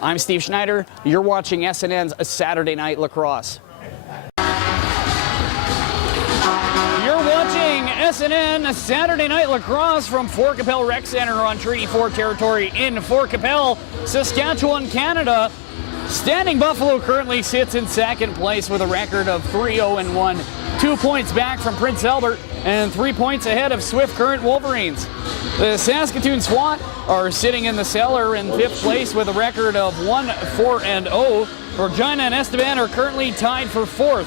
I'm Steve Schneider. You're watching SNN's Saturday Night Lacrosse. You're watching SNN Saturday Night Lacrosse from Fort Qu'Appelle Rec Center on Treaty 4 territory in Fort Qu'Appelle, Saskatchewan, Canada. Standing Buffalo currently sits in second place with a record of 3-0-1, 2 points back from Prince Albert and 3 points ahead of Swift Current Wolverines. The Saskatoon SWAT are sitting in the cellar in fifth place with a record of 1-4-0. Regina and Estevan are currently tied for fourth.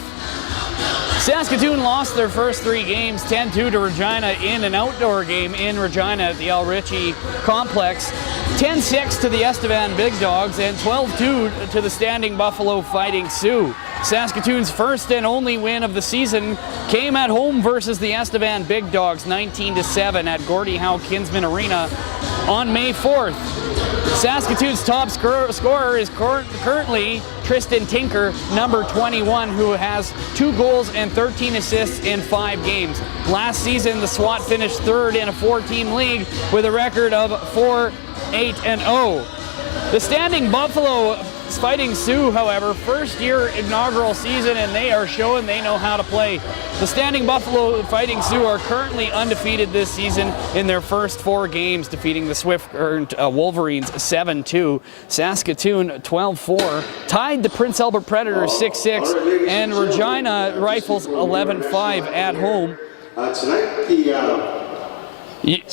Saskatoon lost their first three games, 10-2 to Regina in an outdoor game in Regina at the Al Ritchie Complex, 10-6 to the Estevan Big Dogs, and 12-2 to the Standing Buffalo Fighting Sioux. Saskatoon's first and only win of the season came at home versus the Estevan Big Dogs, 19-7 at Gordie Howe Kinsman Arena on May 4th. Saskatoon's top scorer is currently Tristan Tinker, number 21, who has 2 goals and 13 assists in 5 games. Last season, the SWAT finished third in a 4-team league with a record of 4-8-0. The Standing Buffalo Fighting Sioux, however, first year inaugural season, and they are showing they know how to play. The Standing Buffalo Fighting Sioux are currently undefeated this season in their first 4 games, defeating the Swift Current Wolverines 7-2, Saskatoon 12-4, tied the Prince Albert Predators 6-6, and Regina Rifles 11-5 at home. Tonight, You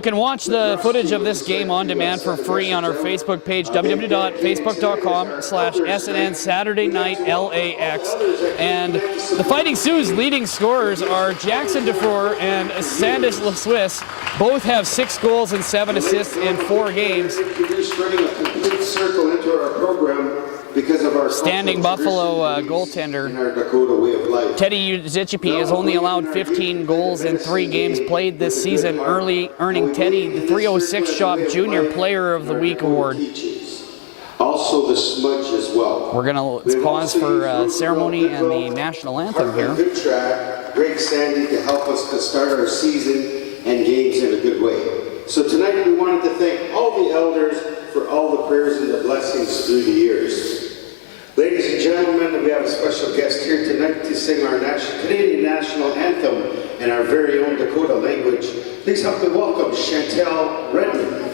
can watch the footage of this game on demand for free on our Facebook page, www.facebook.com/SNN Saturday Night LAX. And the Fighting Sioux's leading scorers are Jackson Dufour and Sandis LaSuisse. Both have 6 goals and 7 assists in 4 games. Because of our Standing Buffalo goaltender Teddy Uzichipi has only allowed 15 goals in 3 games played this season, earning Teddy the 306 Shop Junior Player of the Week award. Also the Smudge as well. We're let's pause for ceremony and the national anthem here. Good track, Greg Sandy to help us to start our season and games in a good way. So tonight we wanted to thank all the elders for all the prayers and the blessings through the years. Ladies and gentlemen, we have a special guest here tonight to sing our Canadian national anthem in our very own Dakota language. Please help me welcome Chantel Redmond.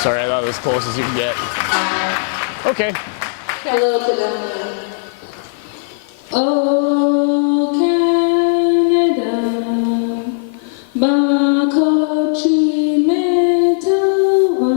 Sorry, I thought it was as close as you can get. Okay. Hello, Canada. Oh, Canada, Bakochi Metawa,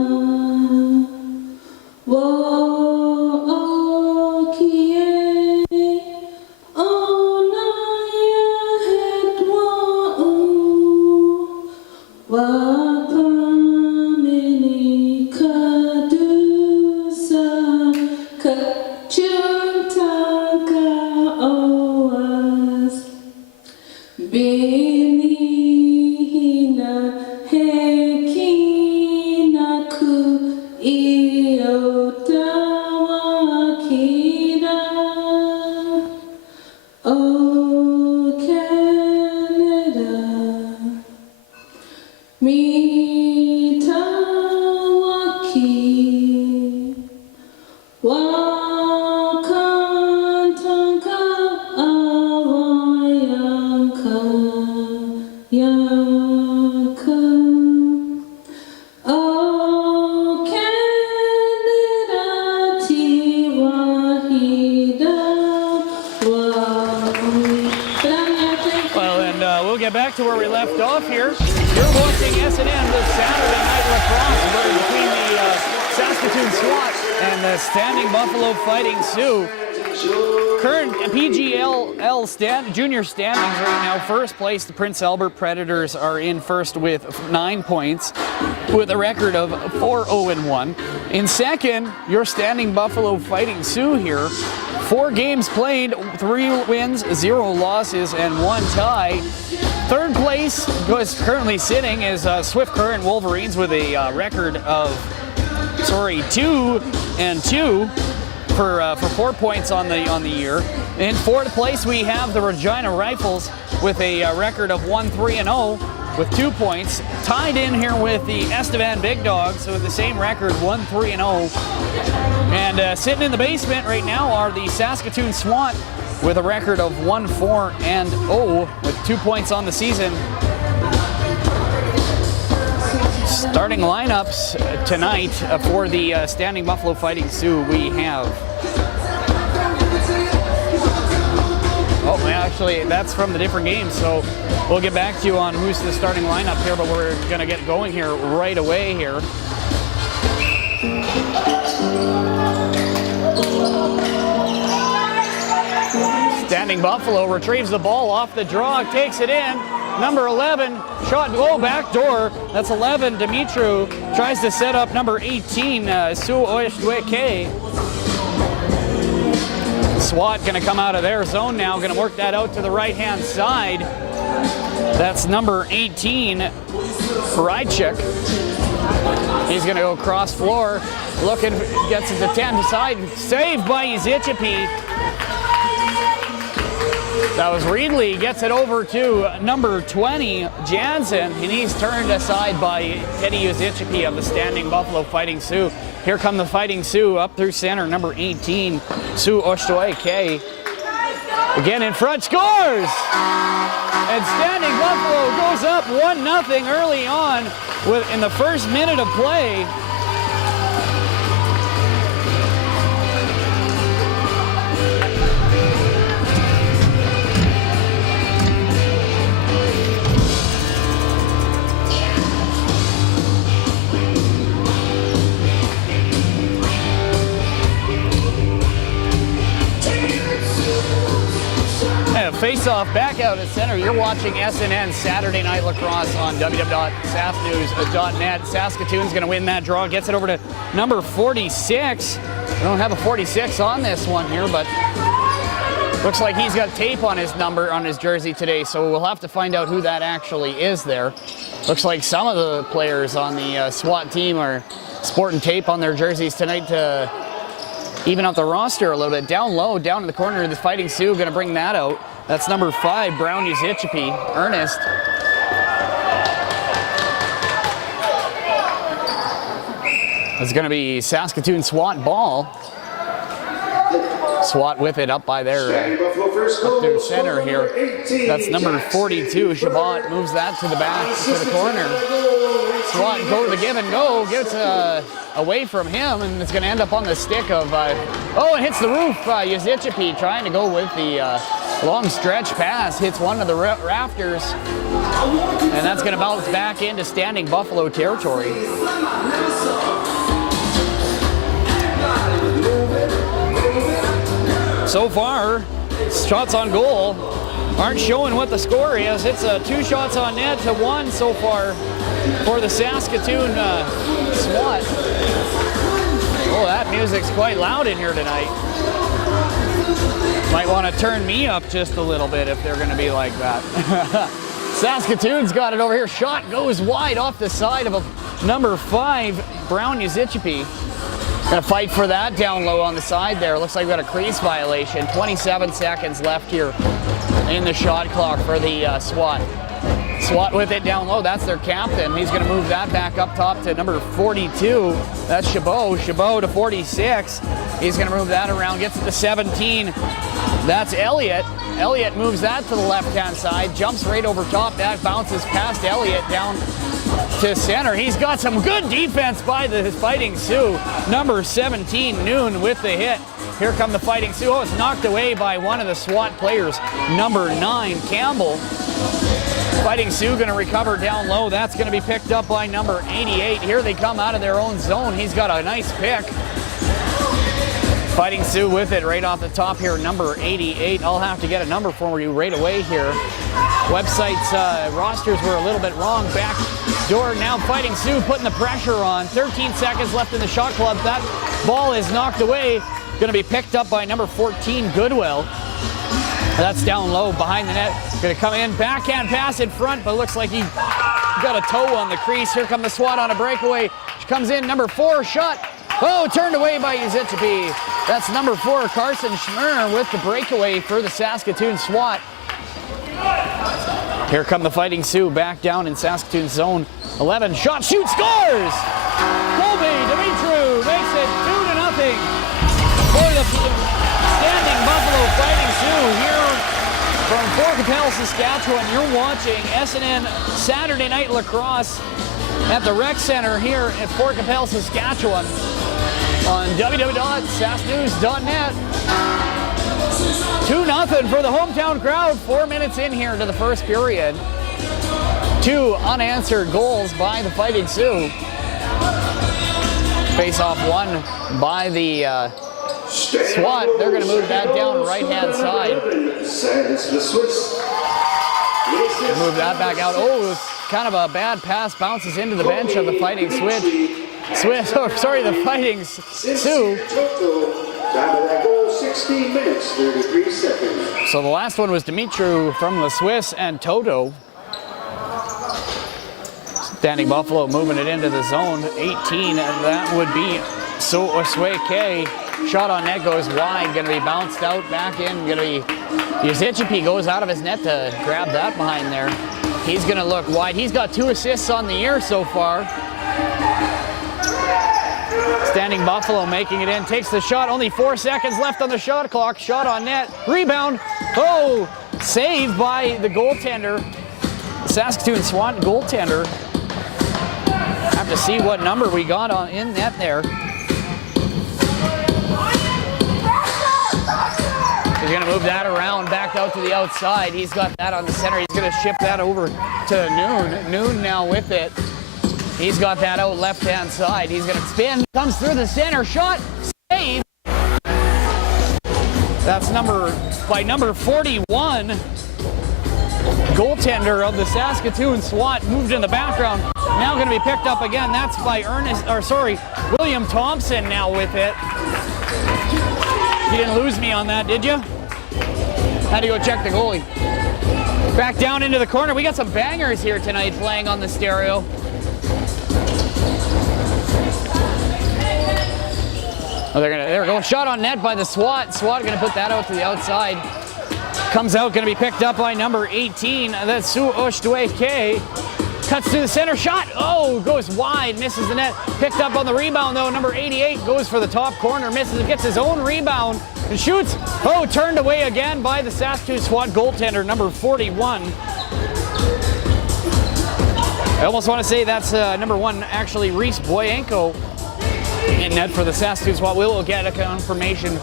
to where we left off here. You're watching SNN with Saturday Night Lacrosse between the Saskatoon SWAT and the Standing Buffalo Fighting Sioux. Current PGL junior standings right now. First place, the Prince Albert Predators are in first with 9 points with a record of 4-0-1. In second, your Standing Buffalo Fighting Sioux here. 4 games played, 3 wins, 0 losses, and 1 tie. Third place currently sitting is Swift Current Wolverines with a record of 2-2 for 4 points on the year. In fourth place we have the Regina Rifles with a record of 1-3-0. with 2 points. Tied in here with the Estevan Big Dogs with the same record, 1-3-0. And sitting in the basement right now are the Saskatoon SWAT with a record of 1-4-0 with 2 points on the season. Starting lineups tonight for the Standing Buffalo Fighting Sioux, we have... Oh, actually, that's from the different games, so we'll get back to you on who's the starting lineup here, but we're going to get going here right away here. Standing Buffalo retrieves the ball off the draw, takes it in. Number 11, shot, back door. That's 11, Dimitru tries to set up number 18, Sue Oishdweke. SWAT gonna come out of their zone now, gonna work that out to the right-hand side. That's number 18, Rychik. He's gonna go cross floor, looking, gets it to 10 side, saved by Yizichipi. That was Reedley, gets it over to number 20, Jansen, and he's turned aside by Teddy Yizichipi of the Standing Buffalo Fighting Sioux. Here come the Fighting Sioux up through center, number 18, Sue Oishdweke. Again in front, scores! And Standing Buffalo goes up 1-0 early on in the first minute of play. Face-off back out at center. You're watching SNN Saturday Night Lacrosse on www.sasknews.net. Saskatoon's going to win that draw. Gets it over to number 46. We don't have a 46 on this one here, but looks like he's got tape on his number on his jersey today, so we'll have to find out who that actually is there. Looks like some of the players on the SWAT team are sporting tape on their jerseys tonight to even up the roster a little bit. Down low, down in the corner, the Fighting Sioux going to bring that out. That's number 5, Brown Yizichipi, Ernest. It's going to be Saskatoon SWAT ball. SWAT with it up by their up their center here. That's number 42, Shabbat, moves that to the back, to the corner. SWAT go to the give and go, gets away from him, and it's going to end up on the stick of, it hits the roof. Yizichipi trying to go with the long stretch pass, hits one of the rafters, and that's going to bounce back into Standing Buffalo territory. So far, shots on goal aren't showing what the score is. It's 2 shots on net to 1 so far for the Saskatoon SWAT. Oh, that music's quite loud in here tonight. Might want to turn me up just a little bit if they're going to be like that. Saskatoon's got it over here. Shot goes wide off the side of number 5, Brown Yizichipi. Gonna fight for that down low on the side there. Looks like we got a crease violation. 27 seconds left here in the shot clock for the SWAT. SWAT with it down low. That's their captain. He's gonna move that back up top to number 42. That's Chabot. Chabot to 46. He's gonna move that around, gets it to 17. That's Elliott. Elliott moves that to the left-hand side, jumps right over top. That bounces past Elliott down to center. He's got some good defense by the Fighting Sioux. Number 17, Noon with the hit. Here come the Fighting Sioux. Oh, it's knocked away by one of the SWAT players. Number 9, Campbell. Fighting Sioux going to recover down low. That's going to be picked up by number 88. Here they come out of their own zone. He's got a nice pick. Fighting Sioux with it right off the top here, number 88. I'll have to get a number for you right away here. Website's rosters were a little bit wrong. Back door now, Fighting Sioux putting the pressure on. 13 seconds left in the shot club. That ball is knocked away. Going to be picked up by number 14, Goodwill. That's down low behind the net. Going to come in, backhand pass in front, but looks like he got a toe on the crease. Here come the SWAT on a breakaway. She comes in, number 4, shot. Oh, turned away by Yizichipi. That's number 4, Carson Schmer with the breakaway for the Saskatoon SWAT. Here come the Fighting Sioux back down in Saskatoon zone. 11, shot, shoot, scores! Colby Dimitru makes it 2-0 for the standing Buffalo Fighting Sioux here from Fort Capel, Saskatchewan. You're watching SNN Saturday Night Lacrosse at the Rec Center here at Fort Capel, Saskatchewan on www.sasknews.net. 2-0 for the hometown crowd. 4 minutes in here to the first period. 2 unanswered goals by the Fighting Sioux. Face-off won by the SWAT. They're going to move that down right-hand side. Move that back out. Oh, it's kind of a bad pass. Bounces into the bench of the Fighting the Fighting Sioux. Time of that goal, 16 minutes, 33 seconds. So the last one was Dimitru from the Swiss and Toto. Standing Buffalo moving it into the zone. 18, and that would be So Osweke. Shot on net goes wide, going to be bounced out, back in, going to be Yuzichipi goes out of his net to grab that behind there. He's going to look wide. He's got 2 assists on the year so far. Standing Buffalo making it in, takes the shot, only 4 seconds left on the shot clock. Shot on net, rebound, oh, saved by the goaltender, Saskatoon SWAT goaltender. Have to see what number we got on in net there. He's gonna move that around, back out to the outside. He's got that on the center. He's gonna ship that over to Noon. Noon now with it. He's got that out left-hand side. He's going to spin, comes through the center, shot, save. That's number 41. Goaltender of the Saskatoon SWAT moved in the background. Now going to be picked up again. That's by William Thompson now with it. You didn't lose me on that, did you? Had to go check the goalie. Back down into the corner. We got some bangers here tonight playing on the stereo. Oh, they're going shot on net by the SWAT. SWAT going to put that out to the outside. Comes out, going to be picked up by number 18. That's Su Oshtweke. Cuts to the center, shot. Oh, goes wide, misses the net. Picked up on the rebound though. Number 88 goes for the top corner, misses, gets his own rebound and shoots. Oh, turned away again by the Saskatoon SWAT goaltender, number 41. I almost want to say that's number 1, actually, Reese Boyenko in net for the Saskatoon SWAT. We will get a confirmation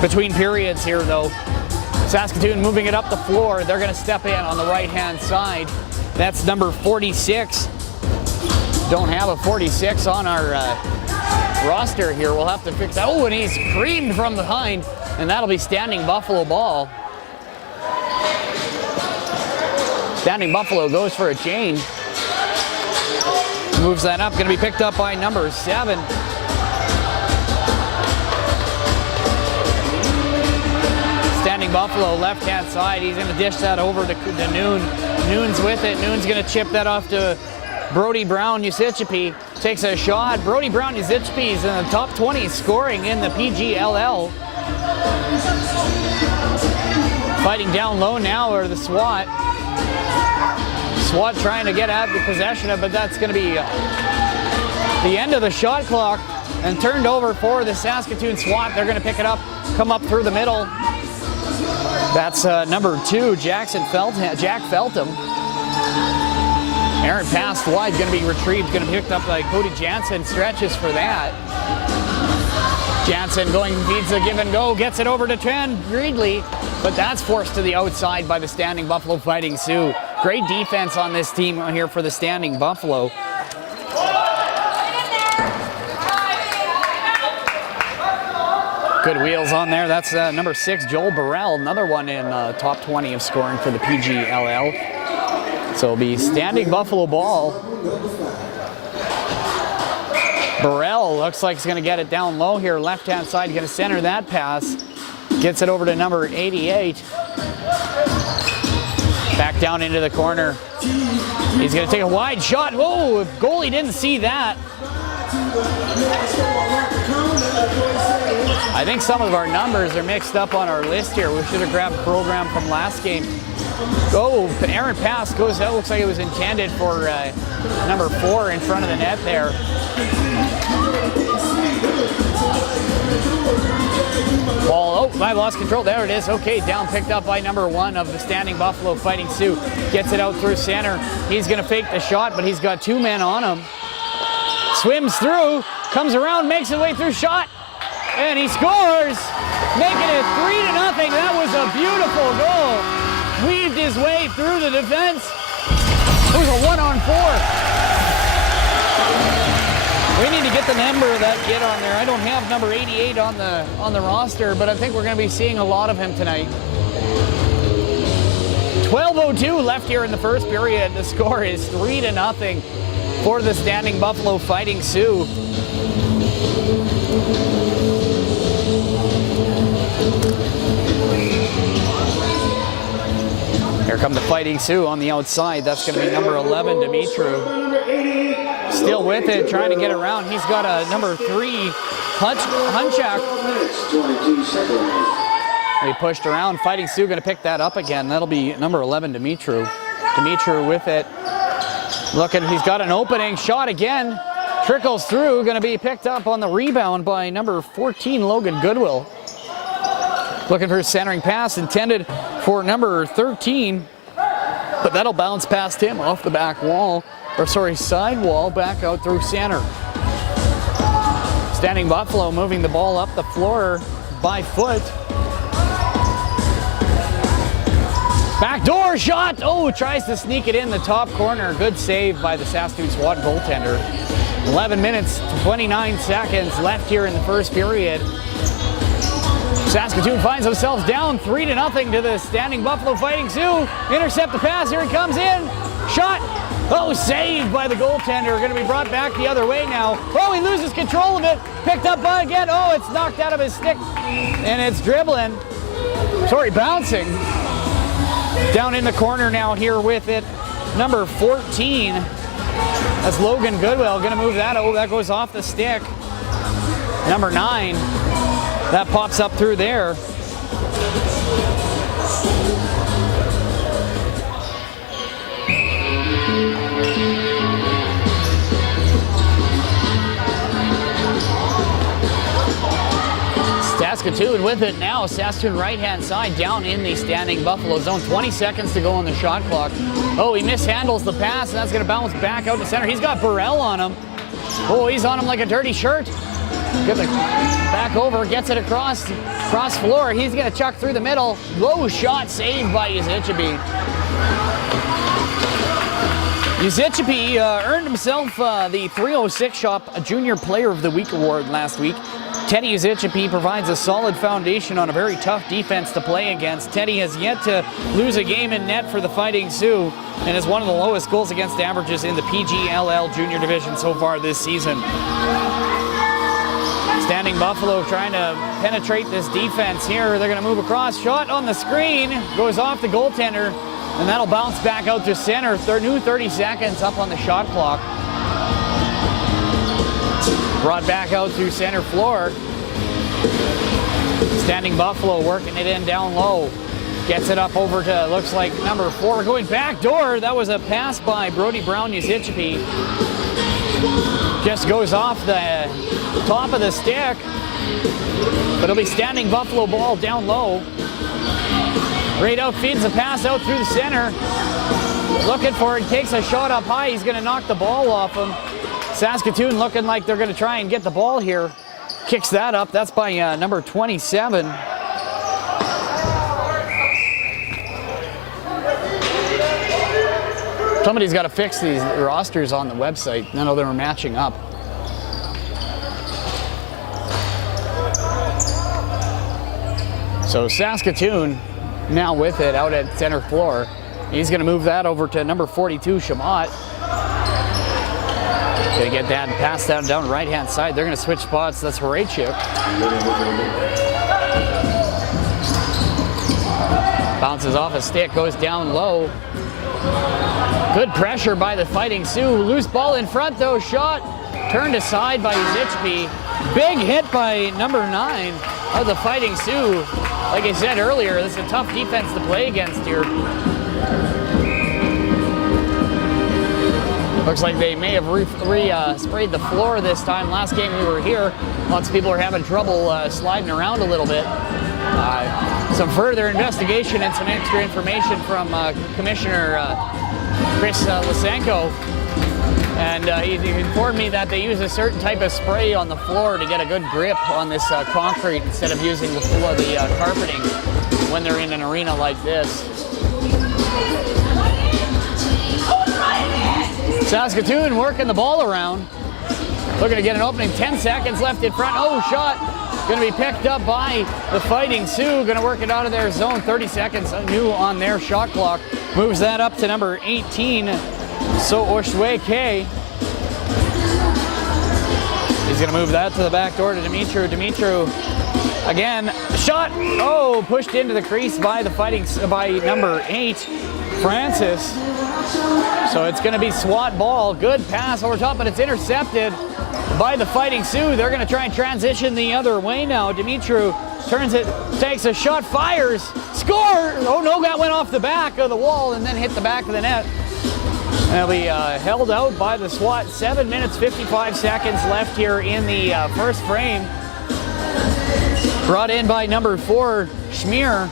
between periods here, though. Saskatoon moving it up the floor. They're going to step in on the right-hand side. That's number 46. Don't have a 46 on our roster here. We'll have to fix that. Oh, and he's creamed from behind, and that'll be standing Buffalo ball. Standing Buffalo goes for a change. Moves that up, going to be picked up by number 7. Standing Buffalo, left-hand side. He's going to dish that over to Noon. Noon's with it. Noon's going to chip that off to Brody Brown Yuzichipi. Takes a shot. Brody Brown Yuzichipi is in the top 20 scoring in the PGLL. Fighting down low now are the SWAT. SWAT trying to get out the possession of it, but that's going to be the end of the shot clock and turned over for the Saskatoon SWAT. They're going to pick it up, come up through the middle. That's number 2, Jack Feltham. Aaron passed wide, going to be retrieved, going to be picked up by Cody Jansen. Stretches for that. Jansen feeds a give and go, gets it over to Trent Greedley, but that's forced to the outside by the standing Buffalo Fighting Sioux. Great defense on this team here for the standing Buffalo. Good wheels on there. That's number 6, Joel Burrell, another one in top 20 of scoring for the PGLL. So it'll be standing Buffalo ball. Burrell looks like he's going to get it down low here. Left-hand side, going to center that pass. Gets it over to number 88. Back down into the corner. He's going to take a wide shot. Whoa, goalie didn't see that. I think some of our numbers are mixed up on our list here. We should have grabbed a program from last game. Oh, errant pass goes out. Looks like it was intended for number 4 in front of the net there. Ball, oh, I lost control. There it is. Okay, down, picked up by number 1 of the Standing Buffalo Fighting Sioux. Gets it out through center. He's going to fake the shot, but he's got 2 men on him. Swims through, comes around, makes his way through shot, and he scores, making it 3-0. That was a beautiful goal. Weaved his way through the defense. It was a 1-on-4. We need to get the number of that kid on there. I don't have number 88 on the roster, but I think we're going to be seeing a lot of him tonight. 12:02 left here in the first period. The score is 3-0 for the Standing Buffalo Fighting Sioux. Here come the Fighting Sioux on the outside. That's going to be number 11, Dimitru. Still with it, trying to get around. He's got a number 3, Hunchak. He pushed around. Fighting Sioux going to pick that up again. That'll be number 11, Dimitru. Dimitru with it. Looking, he's got an opening. Shot again. Trickles through. Going to be picked up on the rebound by number 14, Logan Goodwill. Looking for a centering pass intended for number 13, but that'll bounce past him off the back wall, or sorry, side wall, back out through center. Standing Buffalo moving the ball up the floor by foot. Backdoor shot. Oh, tries to sneak it in the top corner. Good save by the Saskatoon SWAT goaltender. 11 minutes, 29 seconds left here in the first period. Saskatoon finds themselves down 3-0 to the Standing Buffalo Fighting Sioux. Intercept the pass. Here it comes in. Shot. Oh, saved by the goaltender. Going to be brought back the other way now. Oh, he loses control of it. Picked up by again. Oh, it's knocked out of his stick. And it's dribbling. Sorry, bouncing. Down in the corner now here with it. Number 14. That's Logan Goodwill. Going to move that. Oh, that goes off the stick. Number 9. That pops up through there. Saskatoon with it now. Saskatoon right-hand side down in the Standing Buffalo zone. 20 seconds to go on the shot clock. Oh, he mishandles the pass, and that's going to bounce back out to center. He's got Burrell on him. Oh, he's on him like a dirty shirt. Get the back over, gets it across floor. He's going to chuck through the middle. Low shot saved by Uzichebe. Uzichebe earned himself the 306 Shop Junior Player of the Week award last week. Teddy Uzichebe provides a solid foundation on a very tough defense to play against. Teddy has yet to lose a game in net for the Fighting Sioux and has one of the lowest goals against averages in the PGLL Junior Division so far this season. Standing Buffalo trying to penetrate this defense here. They're going to move across. Shot on the screen. Goes off the goaltender. And that'll bounce back out to center. New 30 seconds up on the shot clock. Brought back out through center floor. Standing Buffalo working it in down low. Gets it up over to, looks like number 4. Going back door. That was a pass by Brody Brown Uzichebe. Just goes off the top of the stick. But it'll be Standing Buffalo ball down low. Right out, feeds the pass out through the center. Looking for it, takes a shot up high. He's going to knock the ball off him. Saskatoon looking like they're going to try and get the ball here. Kicks that up. That's by number 27. Somebody's got to fix these rosters on the website. None of them are matching up. So Saskatoon now with it out at center floor. He's going to move that over to number 42, Shamat. Going to get that and pass that down right-hand side. They're going to switch spots. That's Horachuk. Bounces off a stick, goes down low. Good pressure by the Fighting Sioux. Loose ball in front though, shot. Turned aside by Uzichebe. Big hit by number 9 of the Fighting Sioux. Like I said earlier, this is a tough defense to play against here. Looks like they may have sprayed the floor this time. Last game we were here, lots of people are having trouble sliding around a little bit. Some further investigation and some extra information from Commissioner Chris Lysenko. And he informed me that they use a certain type of spray on the floor to get a good grip on this concrete instead of using the floor, the carpeting when they're in an arena like this. Saskatoon working the ball around. Looking to get an opening. 10 seconds left in front. Oh, shot. Going to be picked up by the Fighting Sioux. Going to work it out of their zone. 30 seconds new on their shot clock. Moves that up to number 18. So Oshweke. He's going to move that to the back door to Dimitru. Dimitru again. Shot. Oh, pushed into the crease by the by number 8, Francis. So it's going to be SWAT ball. Good pass over top, but it's intercepted by the Fighting Sioux. They're going to try and transition the other way now. Dimitru turns it, takes a shot, fires, scores! Oh no, that went off the back of the wall and then hit the back of the net. And it'll be held out by the SWAT. 7 minutes, 55 seconds left here in the first frame. Brought in by number 4, Schmier.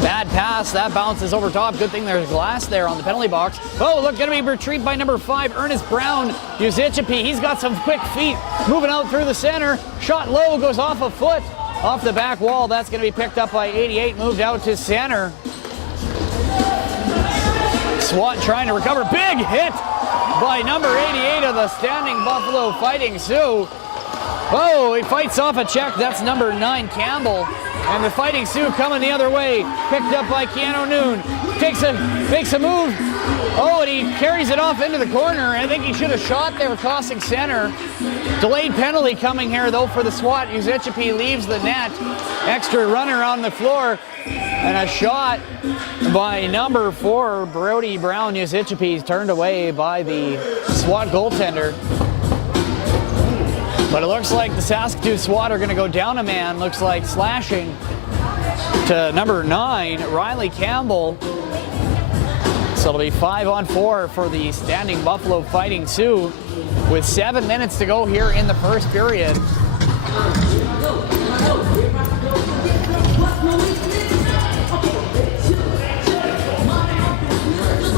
Bad pass, that bounces over top. Good thing there's glass there on the penalty box. Oh, look, gonna be retrieved by number 5, Ernest Brown. Uzichipi, he's got some quick feet. Moving out through the center. Shot low, goes off a foot. Off the back wall, that's gonna be picked up by 88, moved out to center. SWAT trying to recover. Big hit by number 88 of the Standing Buffalo Fighting Sioux. Oh, he fights off a check. That's number 9, Campbell. And the Fighting Sioux coming the other way. Picked up by Keanu Noon. Makes a move. Oh, and he carries it off into the corner. I think he should have shot there, crossing center. Delayed penalty coming here, though, for the SWAT. Uzichipi leaves the net. Extra runner on the floor. And a shot by number 4, Brody Brown. Uzichipi turned away by the SWAT goaltender. But it looks like the Saskatoon SWAT are going to go down a man. Looks like slashing to number 9, Riley Campbell. So it'll be 5-on-4 for the Standing Buffalo Fighting Sioux with 7 minutes to go here in the first period.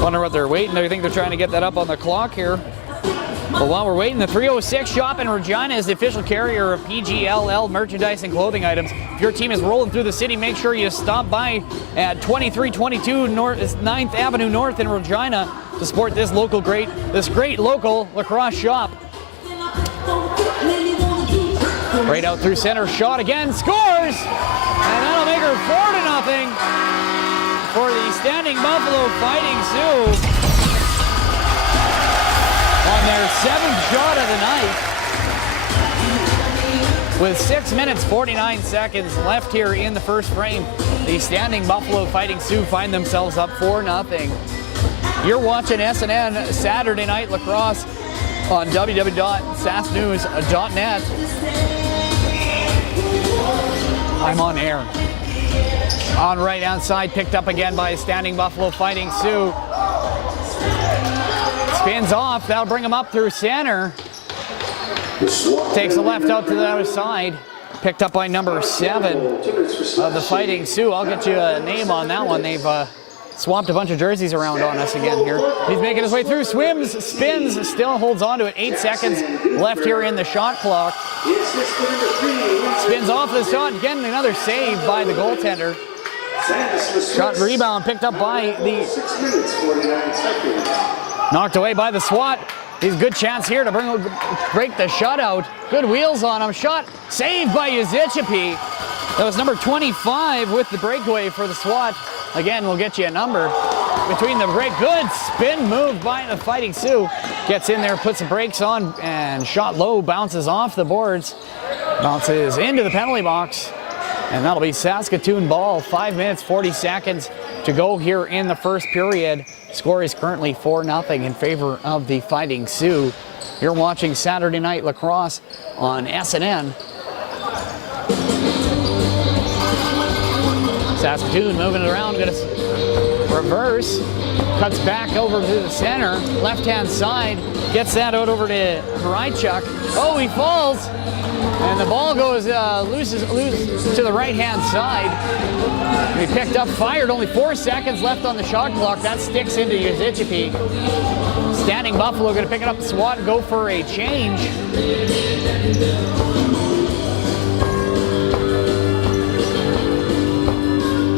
Wonder what they're waiting. I think they're trying to get that up on the clock here. But while we're waiting, the 306 Shop in Regina is the official carrier of PGLL merchandise and clothing items. If your team is rolling through the city, make sure you stop by at 2322 9th Avenue North in Regina to support this great local lacrosse shop. Right out through center, shot again, scores! And that'll make her 4-0 for the Standing Buffalo Fighting Sioux. On their 7th shot of the night. With 6 minutes, 49 seconds left here in the first frame, the Standing Buffalo Fighting Sioux find themselves up 4-0. You're watching SNN Saturday Night Lacrosse on www.sasknews.net. I'm on air. On right outside, picked up again by Standing Buffalo Fighting Sioux. Spins off, that'll bring him up through center. Takes the left out to the other side. Picked up by number 7 of the Fighting Sioux. I'll get you a name on that one. They've swapped a bunch of jerseys around on us again here. He's making his way through, swims, spins, still holds on to it. 8 seconds left here in the shot clock. Spins off the shot, again another save by the goaltender. Shot rebound picked up by the... Knocked away by the SWAT. He's a good chance here to break the shutout. Good wheels on him. Shot saved by Uzichipi. That was number 25 with the breakaway for the SWAT. Again, we'll get you a number between the break. Good spin move by the Fighting Sioux. Gets in there, puts the brakes on, and shot low, bounces off the boards. Bounces into the penalty box. And that'll be Saskatoon ball. 5 minutes, 40 seconds to go here in the first period. Score is currently 4-0 in favor of the Fighting Sioux. You're watching Saturday Night Lacrosse on SNN. Saskatoon moving it around, gonna reverse, cuts back over to the center, left-hand side, gets that out over to Hrychuk. Oh, he falls, and the ball goes loose to the right-hand side. He picked up, fired, only 4 seconds left on the shot clock. That sticks into Yuzichpi. Standing Buffalo gonna pick it up the SWAT and go for a change.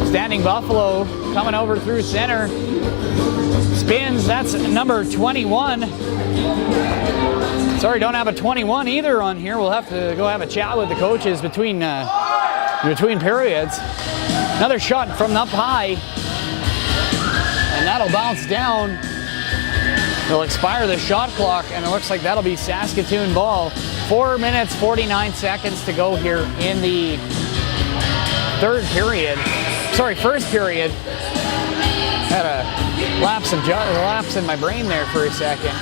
Standing Buffalo coming over through center. Spins, that's number 21. Sorry, don't have a 21 either on here. We'll have to go have a chat with the coaches between periods. Another shot from up high. And that'll bounce down. They'll expire the shot clock, and it looks like that'll be Saskatoon ball. 4 minutes, 49 seconds to go here in the first period. Had a lapse in my brain there for a second.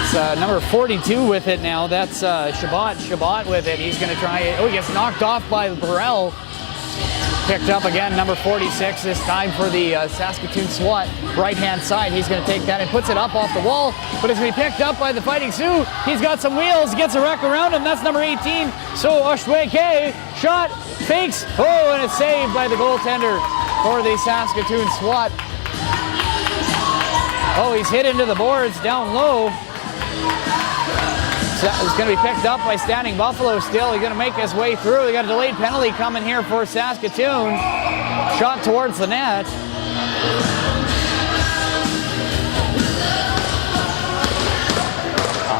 It's number 42 with it now. That's Chabot. Chabot with it. He's going to try it. Oh, he gets knocked off by Burrell. Picked up again, number 46 this time for the Saskatoon SWAT. Right-hand side, he's going to take that and puts it up off the wall, but it's going to be picked up by the Fighting Sioux. He's got some wheels, gets a wreck around him. That's number 18. So Oshweke, shot, fakes. Oh, and it's saved by the goaltender for the Saskatoon SWAT. Oh, he's hit into the boards down low. It's going to be picked up by Standing Buffalo still. He's going to make his way through. They got a delayed penalty coming here for Saskatoon. Shot towards the net.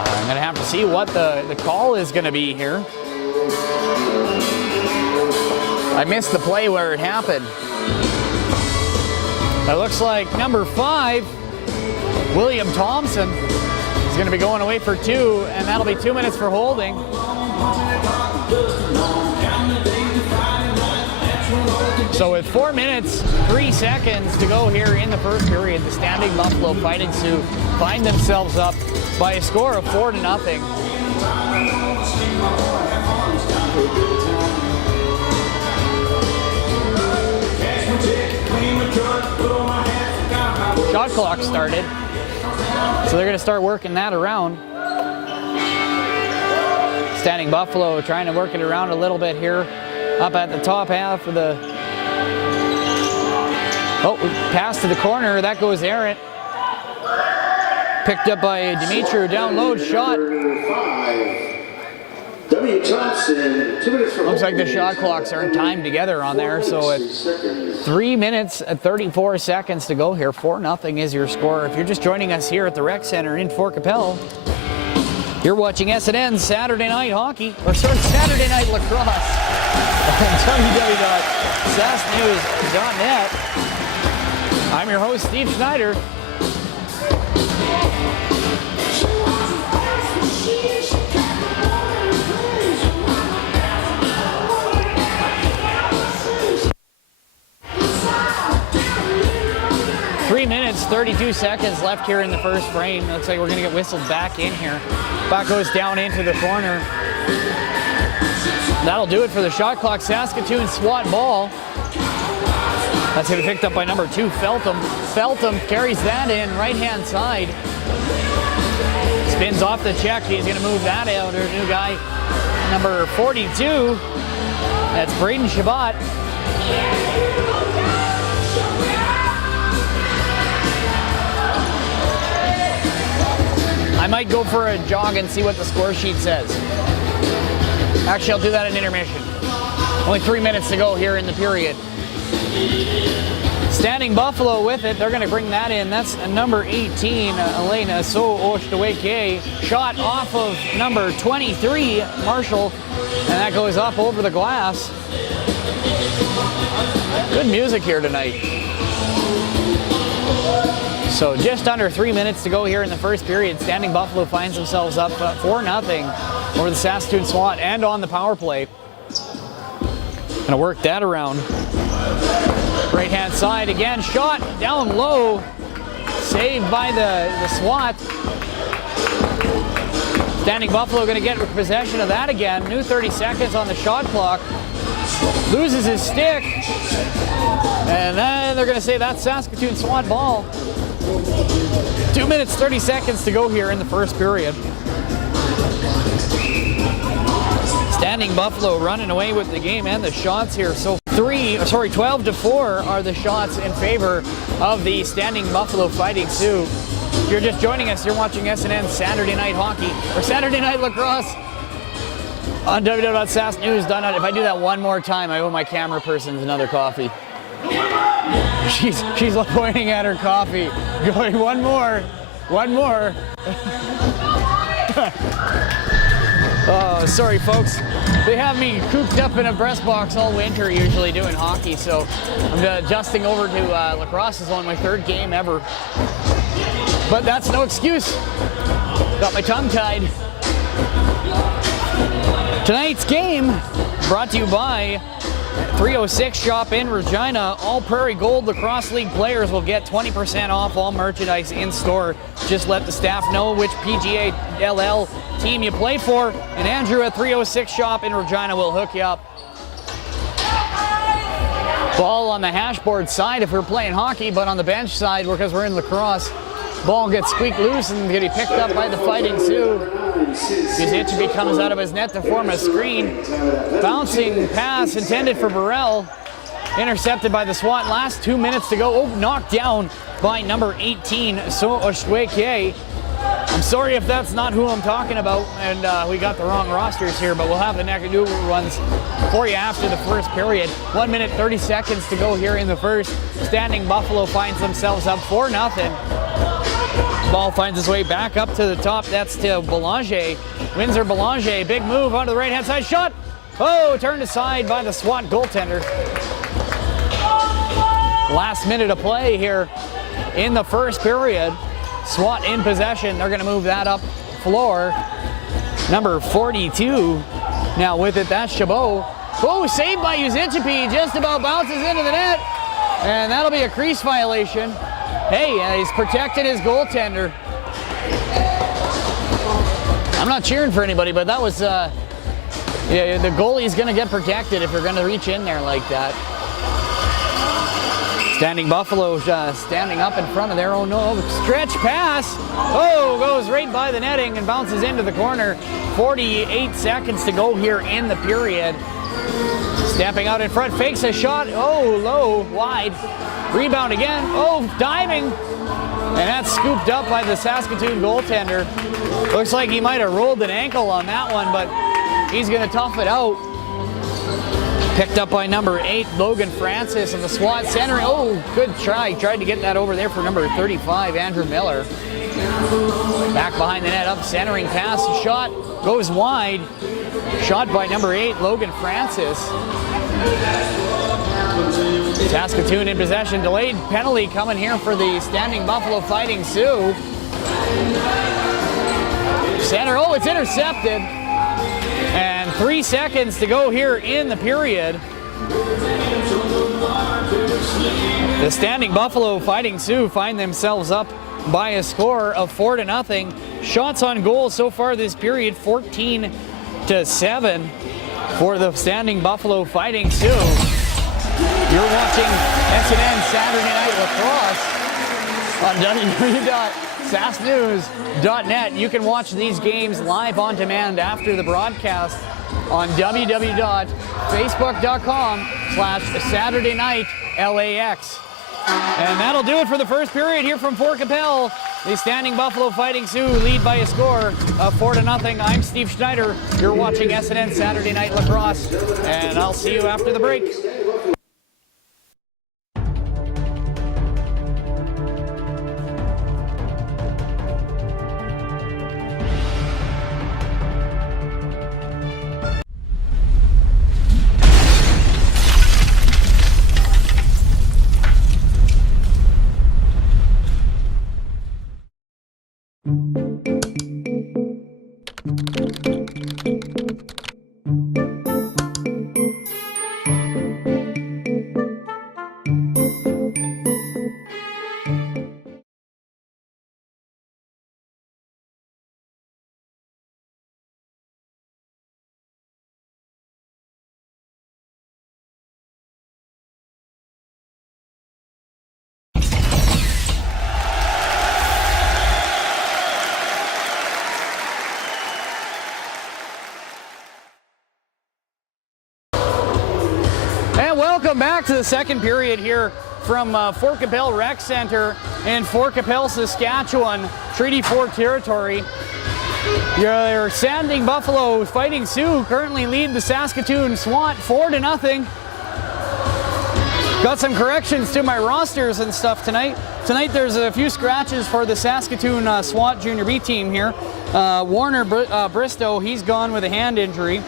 I'm going to have to see what the call is going to be here. I missed the play where it happened. It looks like number 5, William Thompson, is going to be going away for 2, and that'll be 2 minutes for holding. So with 4 minutes, 3 seconds to go here in the first period, the Standing Buffalo Fighting Sioux find themselves up by a score of 4-0. Shot clock started. So they're going to start working that around. Standing Buffalo trying to work it around a little bit here. Up at the top half of the... Oh, pass to the corner. That goes errant. Picked up by Dimitru. Down low shot. W. Thompson, 2 minutes for Looks like the shot clocks aren't timed together on there. So it's 3 minutes and 34 seconds to go here. 4-0 is your score. If you're just joining us here at the Rec Center in Fort Capel, you're watching SNN Saturday Night Hockey, or sorry, Saturday Night Lacrosse on www.sasknews.net. I'm your host, Steve Schneider. Minutes, 32 seconds left here in the first frame. Looks like we're going to get whistled back in here. Puck goes down into the corner. That'll do it for the shot clock. Saskatoon SWAT ball. That's going to be picked up by number 2, Feltham. Feltham carries that in, right-hand side. Spins off the check. He's going to move that out. There's a new guy, number 42. That's Braden Chabot. I might go for a jog and see what the score sheet says. Actually, I'll do that in intermission. Only 3 minutes to go here in the period. Standing Buffalo with it. They're going to bring that in. That's number 18, Elena Oshweke. Shot off of number 23, Marshall. And that goes up over the glass. Good music here tonight. So just under 3 minutes to go here in the first period. Standing Buffalo finds themselves up 4-0 over the Saskatoon SWAT and on the power play. Gonna work that around. Right-hand side again, shot down low. Saved by the SWAT. Standing Buffalo gonna get possession of that again. New 30 seconds on the shot clock. loses his stick. And then they're going to say that's Saskatoon SWAT ball. 2 minutes, 30 seconds to go here in the first period. Standing Buffalo running away with the game and the shots here. So 12-4 are the shots in favor of the Standing Buffalo Fighting Sioux. If you're just joining us, you're watching SNN Saturday Night Hockey, or Saturday Night Lacrosse on www.sasknews.net. If I do that one more time, I owe my camera person another coffee. She's pointing at her coffee, going, one more. Oh, sorry folks. They have me cooped up in a breast box all winter usually doing hockey, so I'm adjusting over to lacrosse. Is only my third game ever. But that's no excuse. Got my tongue tied. Tonight's game brought to you by 306 Shop in Regina. All Prairie Gold Lacrosse League players will get 20% off all merchandise in store. Just let the staff know which PGA LL team you play for, and Andrew at 306 Shop in Regina will hook you up. Ball on the hashboard side if we're playing hockey, but on the bench side, because we're in lacrosse, ball gets squeaked loose and get picked up by the Fighting Sioux. Yuzicki comes out of his net to form a screen. Bouncing pass intended for Burrell. Intercepted by the SWAT. Last 2 minutes to go. Oh, knocked down by number 18, So Oshweke. I'm sorry if that's not who I'm talking about, and we got the wrong rosters here, but we'll have the Nakadu ones for you after the first period. 1 minute, 30 seconds to go here in the first. Standing Buffalo finds themselves up 4-0. Ball finds its way back up to the top. That's to Belanger. Windsor Belanger, big move onto the right-hand side. Shot! Oh, turned aside by the SWAT goaltender. Last minute of play here in the first period. SWAT in possession. They're going to move that up floor. Number 42. Now with it, that's Chabot. Oh, saved by Yuzicki. Just about bounces into the net. And that'll be a crease violation. Hey, he's protected his goaltender. I'm not cheering for anybody, but that was, yeah, the goalie's going to get protected if you're going to reach in there like that. Standing Buffalo standing up in front of their own stretch pass. Oh, goes right by the netting and bounces into the corner. 48 seconds to go here in the period. Stepping out in front, fakes a shot. Oh, low, wide. Rebound again. Oh, diving. And that's scooped up by the Saskatoon goaltender. Looks like he might have rolled an ankle on that one, but he's going to tough it out. Picked up by number 8, Logan Francis, and the SWAT center. Oh, good try. Tried to get that over there for number 35, Andrew Miller. Back behind the net, up centering pass. Shot goes wide. Shot by number 8, Logan Francis. Saskatoon in possession. Delayed penalty coming here for the Standing Buffalo Fighting Sioux. Center, oh, it's intercepted. And 3 seconds to go here in the period. The Standing Buffalo Fighting Sioux find themselves up by a score of 4-0. Shots on goal so far this period, 14-7 for the Standing Buffalo Fighting Sioux. You're watching SNN Saturday Night Lacrosse on www.sasknews.net. You can watch these games live on demand after the broadcast on www.facebook.com/SaturdayNightLAX. And that'll do it for the first period here from Fort Capel. The Standing Buffalo Fighting Sioux lead by a score of 4-0. I'm Steve Schneider. You're watching SNN Saturday Night Lacrosse, and I'll see you after the break. Welcome back to the second period here from Fort Qu'Appelle Rec Center in Fort Qu'Appelle, Saskatchewan, Treaty 4 territory. Your Standing Buffalo Fighting Sioux currently lead the Saskatoon SWAT 4-0. Got some corrections to my rosters and stuff tonight. Tonight there's a few scratches for the Saskatoon SWAT Junior B team here. Warner Bristow, he's gone with a hand injury.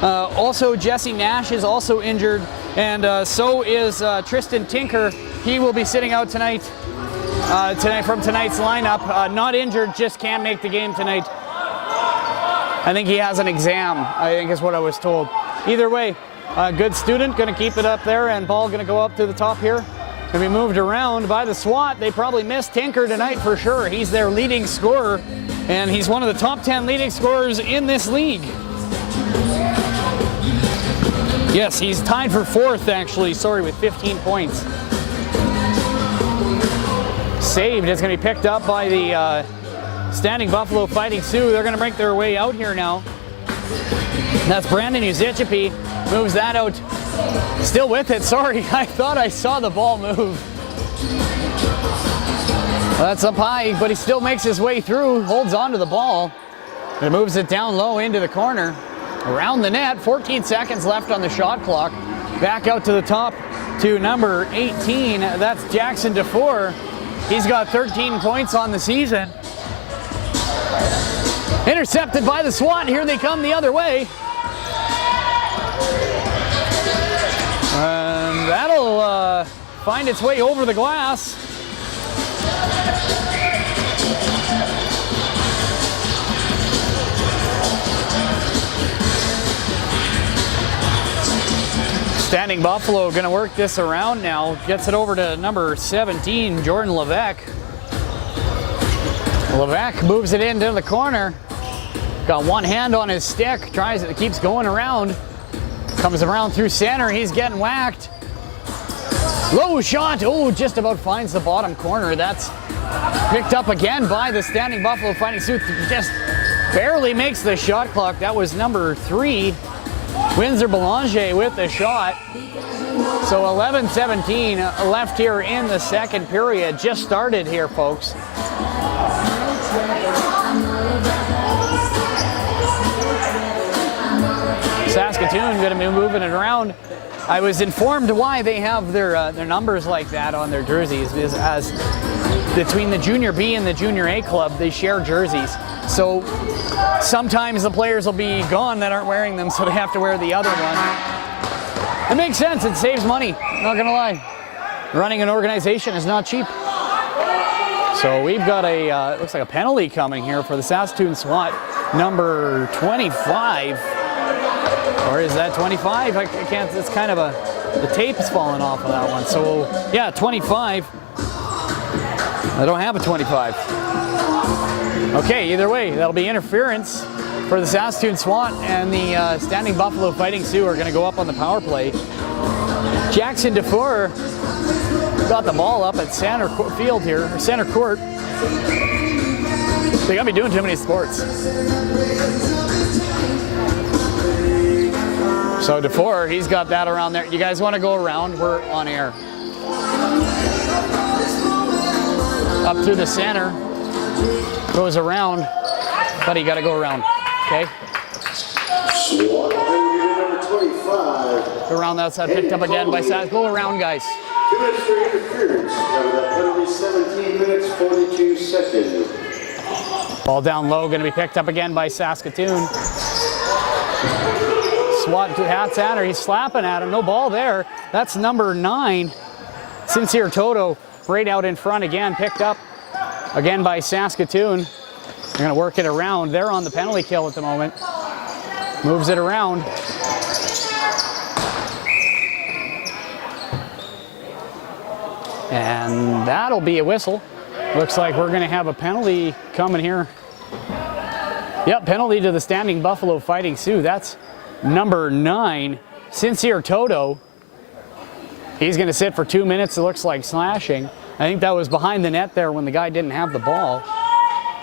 Also Jesse Nash is also injured, and so is Tristan Tinker. He will be sitting out tonight from tonight's lineup. Not injured, just can't make the game tonight. I think he has an exam, I think is what I was told. Either way, a good student, gonna keep it up there, and ball gonna go up to the top here. Gonna be moved around by the SWAT. They probably missed Tinker tonight for sure. He's their leading scorer, and he's one of the top 10 leading scorers in this league. Yes, he's tied for 4th actually, with 15 points. Saved, it's gonna be picked up by the Standing Buffalo Fighting Sioux. They're gonna make their way out here now. That's Brandon Uzichipi, moves that out. Still with it, sorry, I thought I saw the ball move. Well, that's up high, but he still makes his way through, holds on to the ball, and moves it down low into the corner. Around the net, 14 seconds left on the shot clock. Back out to the top to number 18, that's Jackson DeFore. He's got 13 points on the season. Intercepted by the SWAT, here they come the other way. And that'll find its way over the glass. Standing Buffalo gonna work this around now. Gets it over to number 17, Jordan Levesque. Levesque moves it into the corner. Got one hand on his stick, tries it, keeps going around. Comes around through center, he's getting whacked. Low shot, oh, just about finds the bottom corner. That's picked up again by the Standing Buffalo Fighting Sioux. Just barely makes the shot clock. That was number 3, Windsor Belanger with the shot. So 11-17 left here in the second period. Just started here, folks. Saskatoon going to be moving it around. I was informed why they have their numbers like that on their jerseys is as between the Junior B and the Junior A club, they share jerseys. So sometimes the players will be gone that aren't wearing them, so they have to wear the other one. It makes sense, it saves money, not gonna lie. Running an organization is not cheap. So we've got a, looks like a penalty coming here for the Saskatoon SWAT, number 25. Or is that 25? I can't, it's kind of the tape's falling off of that one. So yeah, 25. I don't have a 25. Okay, either way, that'll be interference for the Saskatoon SWAT, and the Standing Buffalo Fighting Sioux are gonna go up on the power play. Jackson DeFore got the ball up at center field here, or center court. They gotta be doing too many sports. So DeFore, he's got that around there. You guys wanna go around? We're on air. Up through the center, goes around, but you gotta go around, okay? SWAT number 25. Go around that side, picked up again by Sask. Go around, guys. 2 minutes for interference. Now that penalty, 17 minutes, 42 seconds. Ball down low, gonna be picked up again by Saskatoon. SWAT hats at her, he's slapping at him, no ball there. That's number 9, Sincere Toto, right out in front again, picked up again by Saskatoon. They're gonna work it around. They're on the penalty kill at the moment. Moves it around. And that'll be a whistle. Looks like we're gonna have a penalty coming here. Yep, penalty to the Standing Buffalo Fighting Sioux. That's number 9, Sincere Toto. He's gonna sit for 2 minutes, it looks like slashing. I think that was behind the net there when the guy didn't have the ball.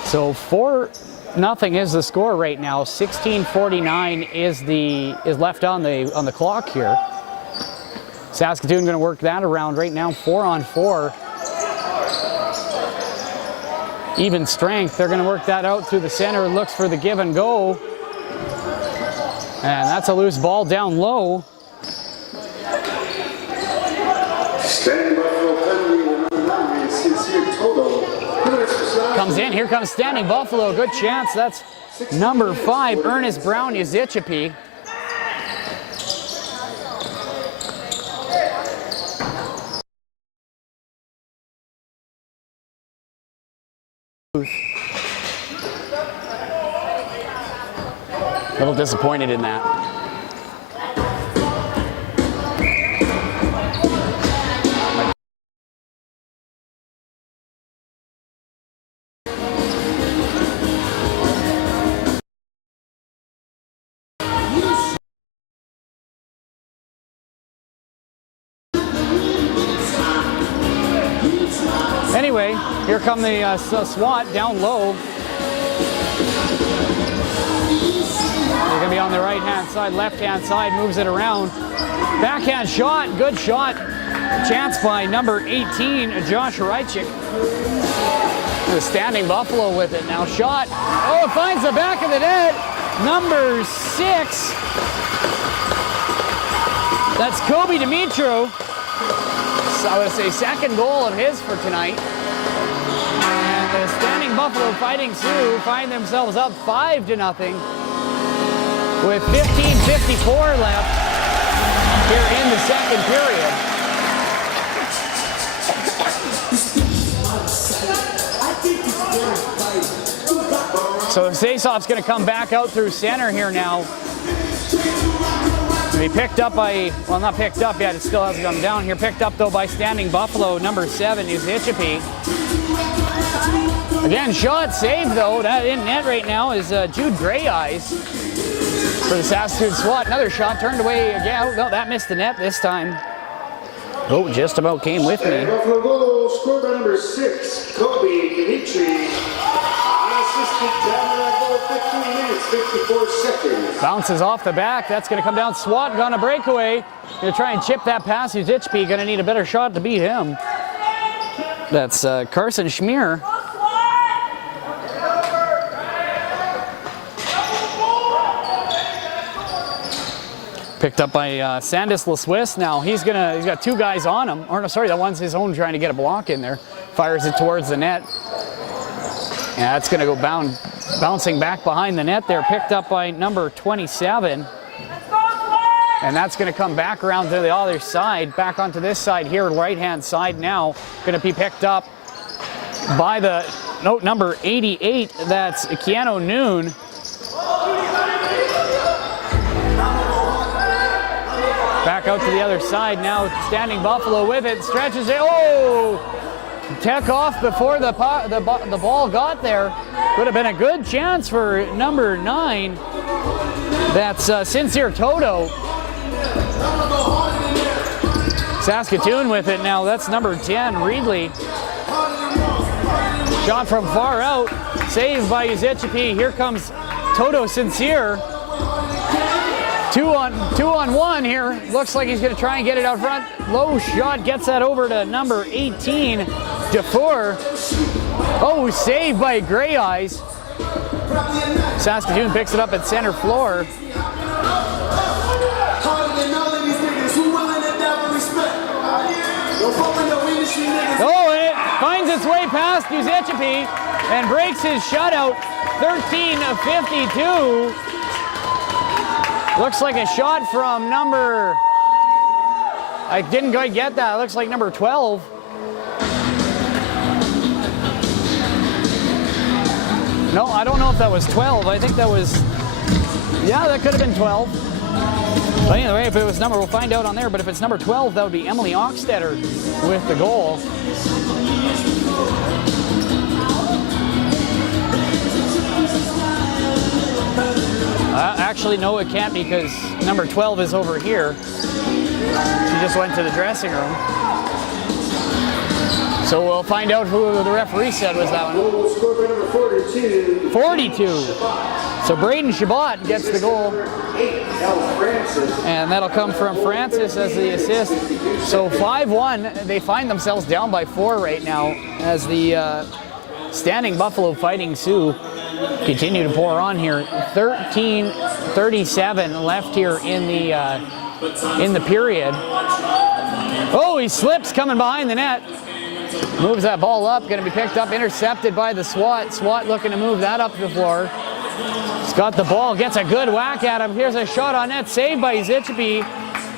So 4-0 is the score right now. 16:49 is left on the clock here. Saskatoon going to work that around right now, 4-on-4. Even strength. They're going to work that out through the center. Looks for the give and go. And that's a loose ball down low. Standing Buffalo penalty, number 9, Sincere Toto. Comes in. Here comes Standing Buffalo. Good chance. That's number 5, Ernest Brown Yazichipi. A little disappointed in that. Anyway, here come the SWAT down low. They're going to be on the right-hand side, left-hand side, moves it around. Backhand shot, good shot. Chance by number 18, Josh Reichik. The Standing Buffalo with it now. Shot. Oh, it finds the back of the net. Number 6. That's Kobe Dimitro. So I would say second goal of his for tonight. And the Standing Buffalo Fighting Sioux find themselves up 5-0 with 15:54 left here in the second period. So the faceoff's going to come back out through center here now. Be picked up by, well, not picked up yet, it still hasn't come down here. Picked up though by Standing Buffalo, number 7 is Hitchipi. Again, shot saved though. That in net right now is Jude Greyeyes for the Saskatoon SWAT. Another shot turned away again. Oh, no, that missed the net this time. Oh, just about came with me. Buffalo goal scored by number 6, Kobe Dimitri. Unassisted down that goal, 15 minutes, 54 seconds. Bounces off the back. That's going to come down. SWAT on a breakaway. Going to try and chip that past Hitchipi. Going to need a better shot to beat him. That's Carson Schmier. Picked up by Sandis LaSwiss now. He's got 2 guys on him. Or no, sorry, that one's his own trying to get a block in there. Fires it towards the net. Yeah, that's going to go bouncing back behind the net there. Picked up by number 27. And that's going to come back around to the other side. Back onto this side here, right-hand side now. Going to be picked up by the number 88. That's Keanu Noon. Back out to the other side now. Standing Buffalo with it. Stretches it. Oh! Tech off before the ball got there. Would have been a good chance for number 9. That's Sincere Toto. Saskatoon with it now. That's number 10, Reedley. Shot from far out. Saved by Yazichipi. Here comes Toto Sincere. 2-on-1 here. Looks like he's going to try and get it out front. Low shot gets that over to number 18, DeFour. Oh, saved by Greyeyes. Saskatoon picks it up at center floor. Oh, and it finds its way past Yazichipi and breaks his shutout. 13 of 52. Looks like a shot from number, I didn't quite get that. It looks like number 12. No, I don't know if that was 12. I think that was, yeah, that could have been 12. But anyway, if it was number, we'll find out on there. But if it's number 12, that would be Emily Oxtetter with the goal. Actually, no, it can't because number 12 is over here. She just went to the dressing room. So we'll find out who the referee said was that one. Goal scored by number 42. 42. So Braden Shabbat gets the goal. 8, And that'll come from Francis as the assist. So 5-1, they find themselves down by 4 right now as the Standing Buffalo Fighting Sioux continue to pour on here. 13:37 left here in the period. Oh, he slips coming behind the net. Moves that ball up, going to be picked up, intercepted by the SWAT. SWAT looking to move that up the floor. He's got the ball, gets a good whack at him. Here's a shot on net, saved by Zichipi.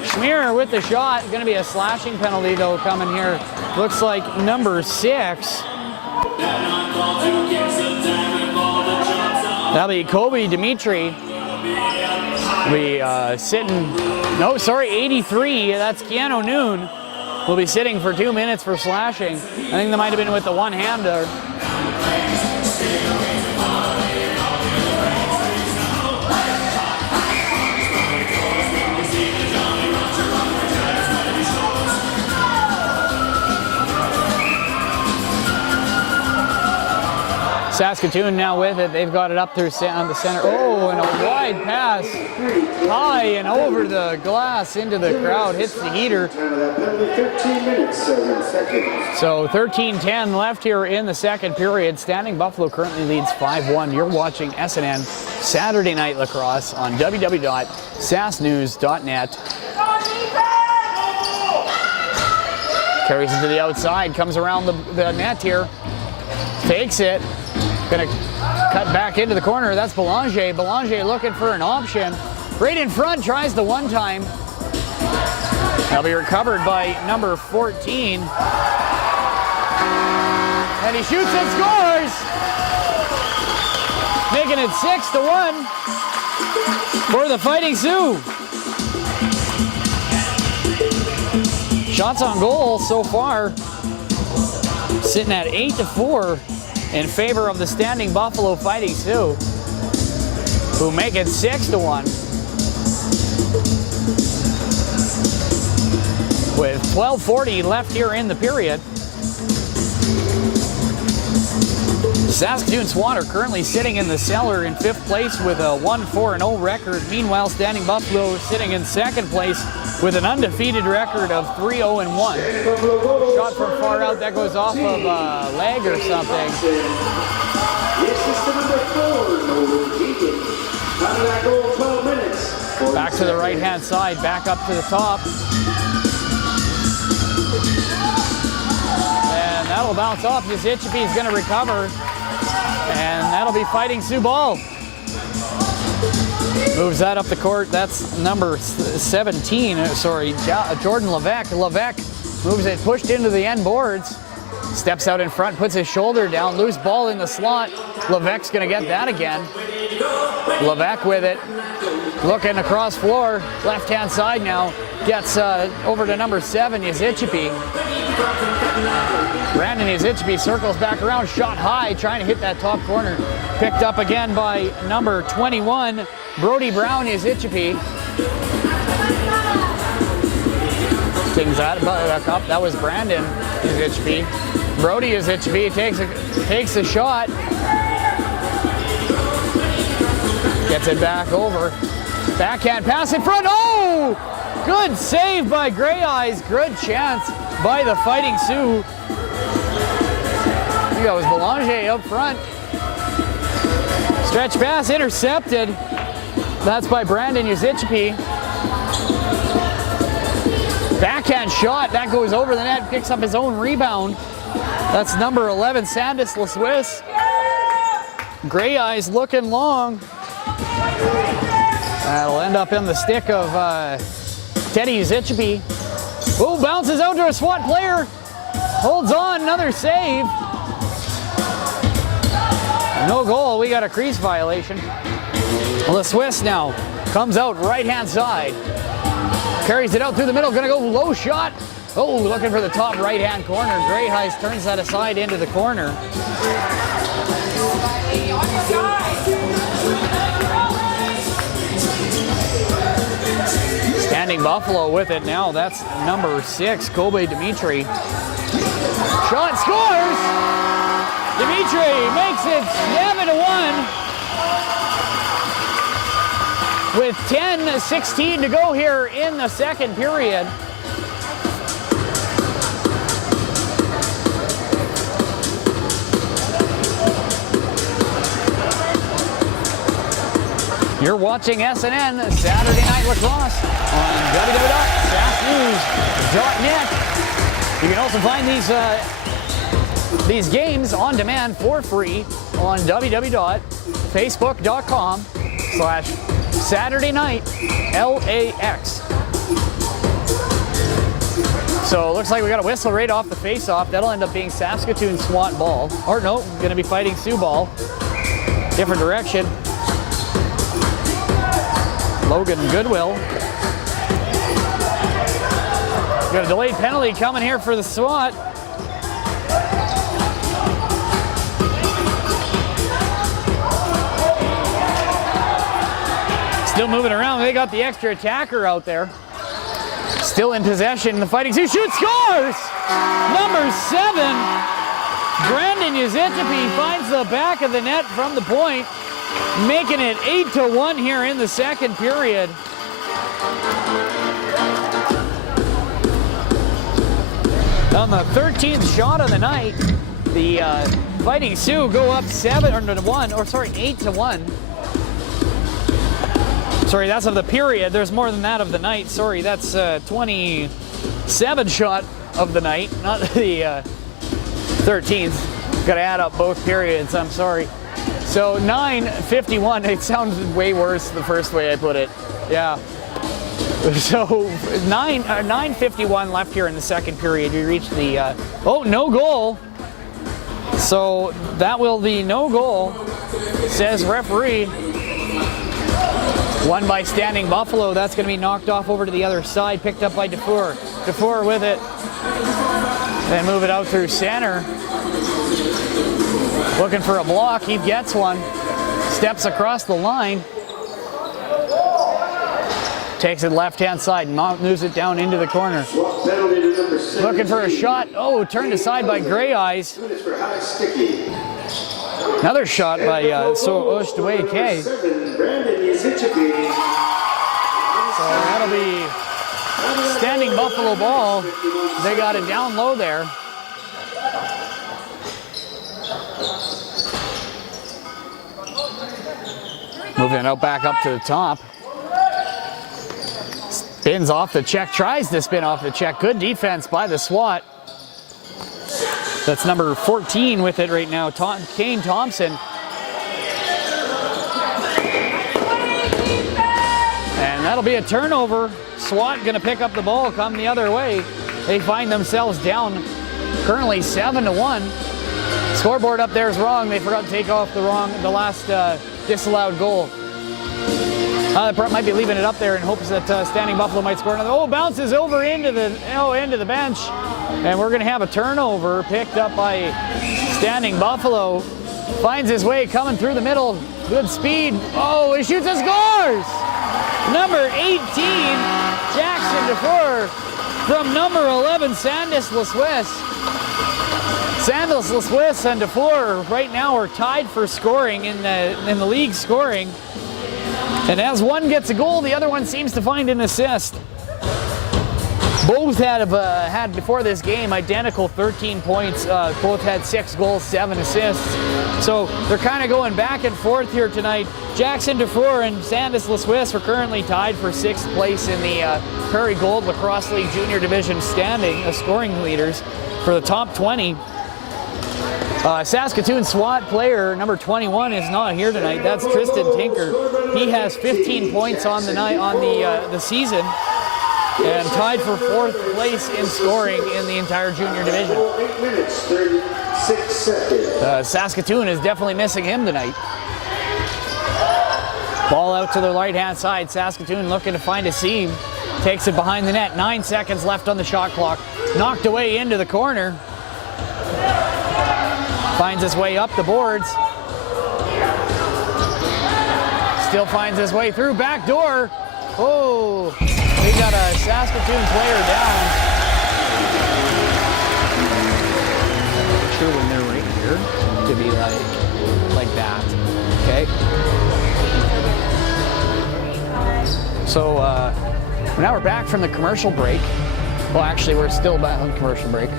Schmier with the shot. Going to be a slashing penalty though coming here. Looks like number 6. That'll be Kobe Dimitri. Be sitting, no, sorry, 83. That's Keanu Noon. Will be sitting for 2 minutes for slashing. I think that might have been with the one-hander. Saskatoon now with it. They've got it up through on the center. Oh, and a wide pass. High and over the glass into the crowd. Hits the heater. 13 minutes, 7 seconds. So 13:10 left here in the second period. Standing Buffalo currently leads 5-1. You're watching SNN Saturday Night Lacrosse on www.sassnews.net. Carries it to the outside. Comes around the net here. Takes it. Gonna cut back into the corner. That's Belanger. Belanger looking for an option. Right in front, tries the one time. That'll be recovered by number 14. And he shoots and scores! Making it 6-1 for the Fighting Sioux. Shots on goal so far sitting at 8-4 in favor of the Standing Buffalo Fighting Sioux, who make it 6-1. With 12:40 left here in the period. Saskatoon SWAT are currently sitting in the cellar in 5th place with a 1-4-0 record. Meanwhile, Standing Buffalo sitting in 2nd place with an undefeated record of 3-0-1. Shot from far out, that goes off of a leg or something. Back to the right-hand side, back up to the top. And that'll bounce off. Zichipi is going to recover. And that'll be Fighting Sioux ball. Moves that up the court. That's number 17. Sorry, Jordan Levesque. Levesque moves it, pushed into the end boards. Steps out in front, puts his shoulder down. Loose ball in the slot. Levesque's going to get that again. Levesque with it. Looking across floor. Left-hand side now. Gets over to number 7, Zichipi. Brandon Zichipi circles back around. Shot high, trying to hit that top corner. Picked up again by number 21. Brody Brown Zichipi. Things that back up. That was Brandon Zichipi. Brody Zichipi takes a shot. Gets it back over. Backhand pass in front. Oh! Good save by Grey Eyes. Good chance by the Fighting Sioux. I think that was Belanger up front. Stretch pass intercepted. That's by Brandon Zichipi. Backhand shot. That goes over the net. Picks up his own rebound. That's number 11, Sandis LaSwiss. Grey Eyes looking long. That'll end up in the stick of Teddy Zichipi. Oh, bounces out to a SWAT player. Holds on, another save. No goal, we got a crease violation. LaSwiss now comes out right-hand side. Carries it out through the middle, gonna go low shot. Oh, looking for the top right-hand corner. Grey Eyes turns that aside into the corner. Standing Buffalo with it now. That's number 6, Kobe Dimitri. Shot scores! Dimitri makes it 7-1. with 10:16 to go here in the second period. You're watching SNN Saturday Night Lacrosse on www.sasknews.net. You can also find these games on demand for free on www.facebook.com/Saturday Night LAX. So it looks like we got a whistle right off the face-off. That'll end up being Saskatoon SWAT ball. Or no, going to be fighting Sioux ball. Different direction. Logan Goodwill. Got a delayed penalty coming here for the SWAT. Still moving around. They got the extra attacker out there. Still in possession. The Fighting Sioux shoots, scores! Number 7, Brandon Yuzichpi finds the back of the net from the point, making it 8-1 here in the second period. On the 13th shot of the night, the Fighting Sioux go up 8-1. Sorry, that's of the period. There's more than that of the night. Sorry, that's 27 shot of the night, not the 13th. Got to add up both periods. I'm sorry. So 9:51. It sounds way worse the first way I put it. Yeah. So 9:51 left here in the second period. We reached the no goal. So that will be no goal, says referee. Won by Standing Buffalo. That's going to be knocked off over to the other side, picked up by Dufour. Dufour with it. Then move it out through center. Looking for a block. He gets one. Steps across the line. Takes it left-hand side and moves it down into the corner. Looking for a shot. Oh, turned aside by Grey Eyes. Another shot by Oshtaway K. So that'll be Standing Buffalo ball. They got it down low there. Moving it out back up to the top. Spins off the check, tries to spin off the check. Good defense by the SWAT. That's number 14 with it right now, Kane Thompson. And that'll be a turnover. SWAT gonna pick up the ball, come the other way. They find themselves down currently 7-1. Scoreboard up there is wrong. They forgot to take off the last disallowed goal. Might be leaving it up there in hopes that Standing Buffalo might score another. Oh, bounces over into the bench. And we're going to have a turnover picked up by Standing Buffalo. Finds his way coming through the middle. Good speed. Oh, he shoots and scores! Number 18, Jackson Dufour from number 11, Sandis LaSuisse. Sandis LaSuisse and Dufour right now are tied for scoring in the league scoring. And as one gets a goal, the other one seems to find an assist. Both had before this game identical 13 points. Both had 6 goals, 7 assists. So they're kind of going back and forth here tonight. Jackson Dufour and Sandis LaSuisse are currently tied for 6th place in the Prairie Gold Lacrosse League Junior Division standing as scoring leaders for the top 20. Saskatoon SWAT player number 21 is not here tonight. That's Tristan Tinker. He has 15 points on the season and tied for 4th place in scoring in the entire junior division. 8 minutes, 36 seconds. Saskatoon is definitely missing him tonight. Ball out to the right-hand side. Saskatoon looking to find a seam. Takes it behind the net. 9 seconds left on the shot clock. Knocked away into the corner. Finds his way up the boards. Still finds his way through. Back door. Oh, we got a Saskatoon player down. Sure when they're right here to be like that. Okay. So now we're back from the commercial break. Well, actually, we're still back on commercial break.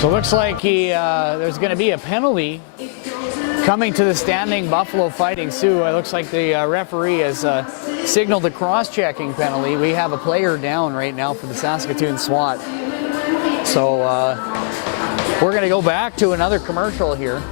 So it looks like there's going to be a penalty coming to the Standing Buffalo Fighting Sioux. It looks like the referee has signaled a cross-checking penalty. We have a player down right now for the Saskatoon SWAT. So we're going to go back to another commercial here.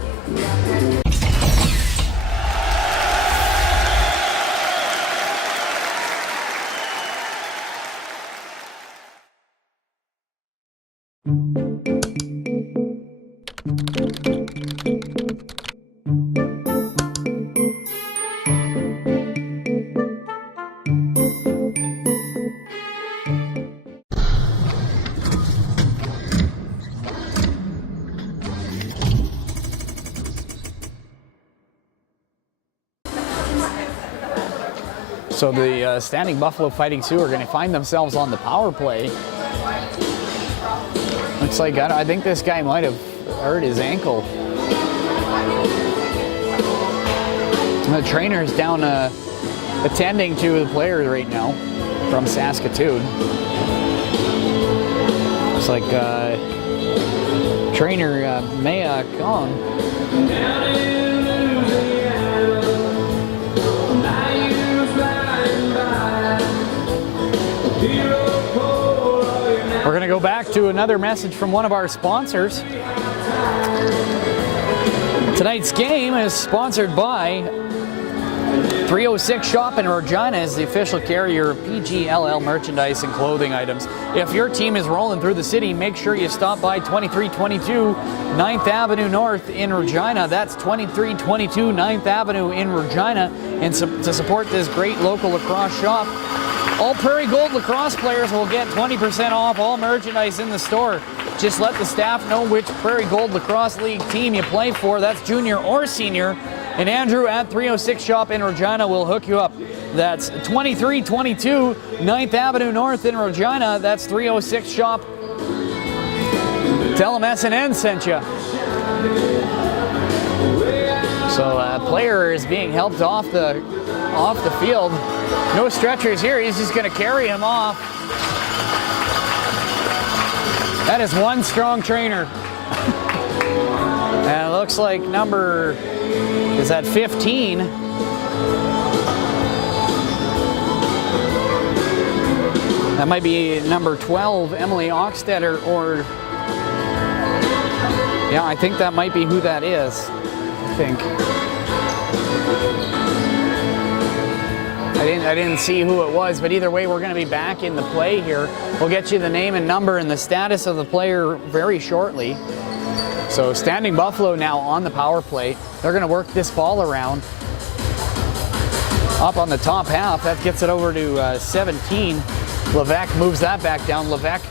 So the Standing Buffalo Fighting Sioux are going to find themselves on the power play. Looks like, I think this guy might have hurt his ankle. The trainer's down attending to the players right now from Saskatoon. Looks like trainer Maya Kong. We're going to go back to another message from one of our sponsors. Tonight's game is sponsored by 306 Shop in Regina is the official carrier of PGLL merchandise and clothing items. If your team is rolling through the city, make sure you stop by 2322 9th Avenue North in Regina. That's 2322 9th Avenue in Regina. And to support this great local lacrosse shop, all Prairie Gold lacrosse players will get 20% off all merchandise in the store. Just let the staff know which Prairie Gold Lacrosse League team you play for. That's junior or senior. And Andrew at 306 Shop in Regina will hook you up. That's 2322 9th Avenue North in Regina. That's 306 Shop. Tell them SNN sent you. So player is being helped off the field. No stretchers here. He's just going to carry him off. That is one strong trainer. And it looks like number, is that 15? That might be number 12, Emily Oxtetter, or yeah, I think that might be who that is. I think. I didn't see who it was, but either way, we're going to be back in the play here. We'll get you the name and number and the status of the player very shortly. So Standing Buffalo now on the power play. They're going to work this ball around. Up on the top half, that gets it over to 17. Levesque moves that back down. Levesque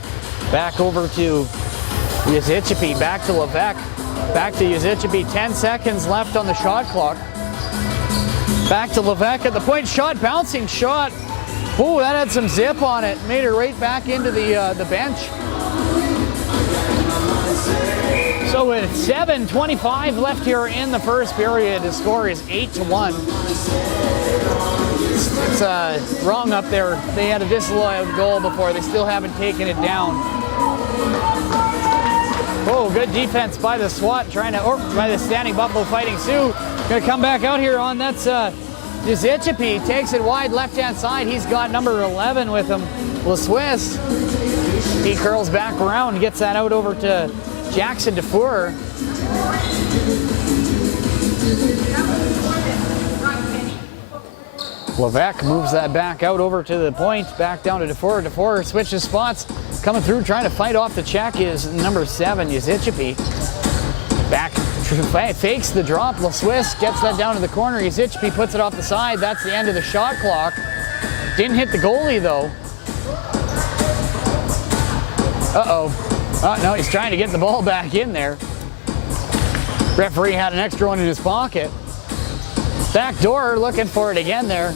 back over to Yazichipi, back to Levesque, back to Yazichipi. 10 seconds left on the shot clock. Back to Levesque at the point, shot, bouncing shot. Oh, that had some zip on it. Made her right back into the bench. So with 7:25 left here in the first period, the score is 8-1. It's wrong up there. They had a disallowed goal before. They still haven't taken it down. Oh, good defense by the SWAT, by the Standing Buffalo Fighting Sioux. Gonna come back out here on, that's Yazichipi, takes it wide left-hand side. He's got number 11 with him, LaSwiss. He curls back around, gets that out over to Jackson Dufour. Levesque moves that back out over to the point, back down to Dufour. Dufour switches spots, coming through, trying to fight off the check is number 7, Yazichipi. Back, fakes the drop. LaSwiss gets that down to the corner. Yazichipi puts it off the side. That's the end of the shot clock. Didn't hit the goalie though. Oh, no, he's trying to get the ball back in there. Referee had an extra one in his pocket. Back door, looking for it again there.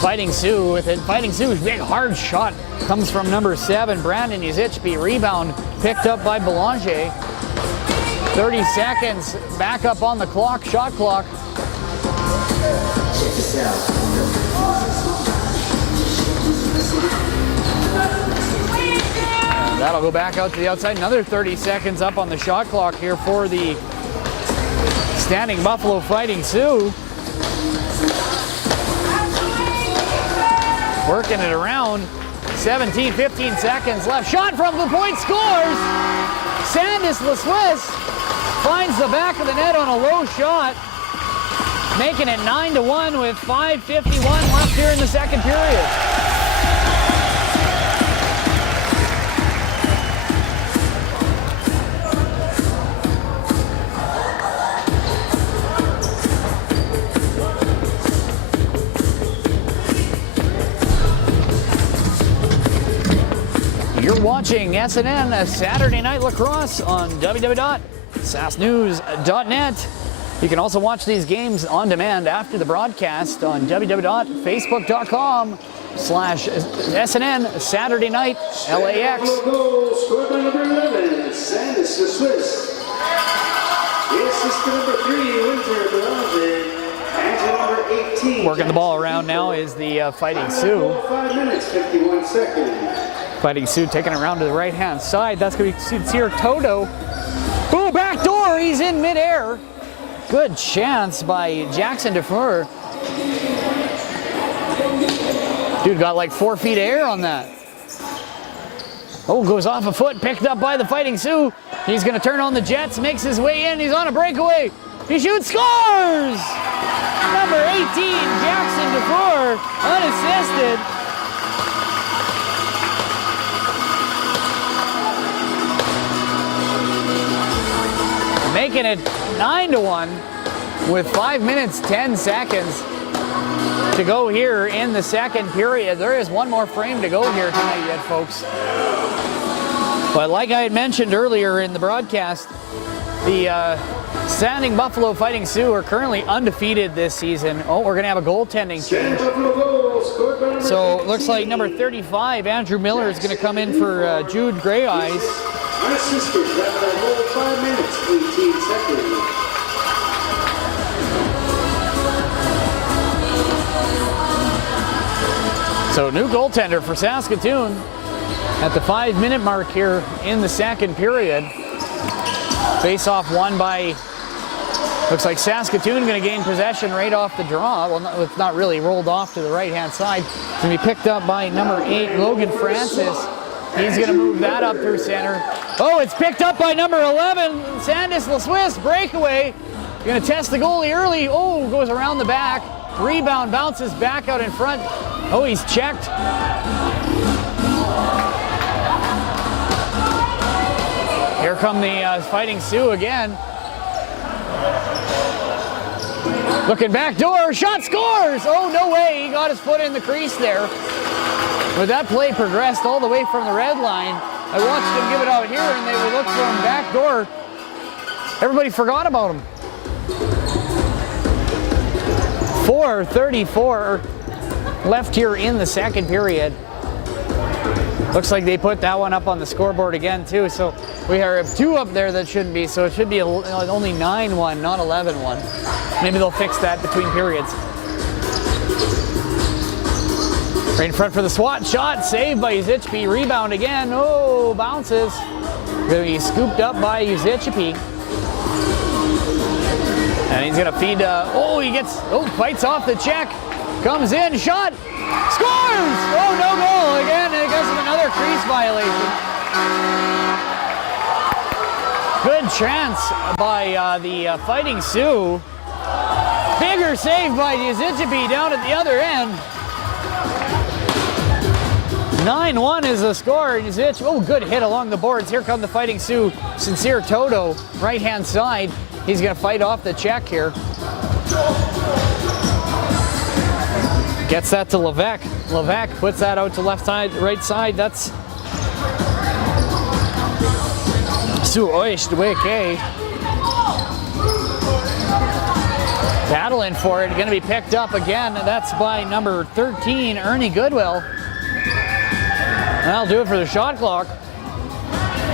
Fighting Sioux with it. Fighting Sioux's big hard shot comes from number 7, Brandon Yazichipi. Rebound picked up by Belanger. 30 seconds, back up on the clock, shot clock. That'll go back out to the outside. Another 30 seconds up on the shot clock here for the Standing Buffalo Fighting Sioux. Working it around. 15 seconds left. Shot from the point, scores! Sandis LeSwiss finds the back of the net on a low shot, making it 9-1 with 5:51 left here in the second period. You're watching SNN Saturday Night Lacrosse on www.sasknews.net. You can also watch these games on demand after the broadcast on www.facebook.com/SNN Saturday Night LAX. Goal scored by number 11, Sandis LeSwiss. The assist to number 3, Winter Belanger. And to number 18. Working the ball around now is the Fighting Sioux. 5 minutes, 51 seconds. Fighting Sioux taking it around to the right-hand side. That's going to be Sincere Toto. Oh, back door. He's in midair. Good chance by Jackson Defour. Dude got like 4 feet of air on that. Oh, goes off a foot, picked up by the Fighting Sioux. He's going to turn on the Jets, makes his way in. He's on a breakaway. He shoots, scores! Number 18, Jackson Defour, unassisted. Making it 9-1 with 5 minutes, 10 seconds to go here in the second period. There is one more frame to go here tonight yet, folks. But like I had mentioned earlier in the broadcast, the Standing Buffalo Fighting Sioux are currently undefeated this season. Oh, we're going to have a goaltending change. So it looks like number 35, Andrew Miller, is going to come in for Jude Grey Eyes. Unassisted, that whole 5 minutes, 18 seconds. So new goaltender for Saskatoon at the 5-minute mark here in the second period. Face-off won by, looks like Saskatoon going to gain possession right off the draw. Well, it's not really rolled off to the right-hand side. It's going to be picked up by number 8, Logan Francis. He's going to move that up through center. Oh, it's picked up by number 11, Sandis LeSwiss, breakaway. Going to test the goalie early. Oh, goes around the back. Rebound, bounces back out in front. Oh, he's checked. Here come the Fighting Sioux again. Looking back door, shot, scores! Oh, no way, he got his foot in the crease there. But that play progressed all the way from the red line. I watched him give it out here, and they would look for him back door. Everybody forgot about him. 4:34 left here in the second period. Looks like they put that one up on the scoreboard again, too. So we have 2 up there that shouldn't be. So it should be only 9-1, not 11-1. Maybe they'll fix that between periods. Right in front for the swat shot, saved by Uzichpi. Rebound again. Oh, bounces. Going to be scooped up by Uzichpi. And he's going to feed. Fights off the check. Comes in, shot. Scores! Oh, no goal. Again, because of another crease violation. Good chance by the Fighting Sioux. Bigger save by Uzichpi down at the other end. 9-1 is the score. Oh, good hit along the boards. Here come the Fighting Sioux. Sincere Toto, right-hand side. He's going to fight off the check here. Gets that to Levesque. Levesque puts that out to left side, right side. That's Suoishtweke. Battling for it. Going to be picked up again. That's by number 13, Ernie Goodwill. That'll do it for the shot clock.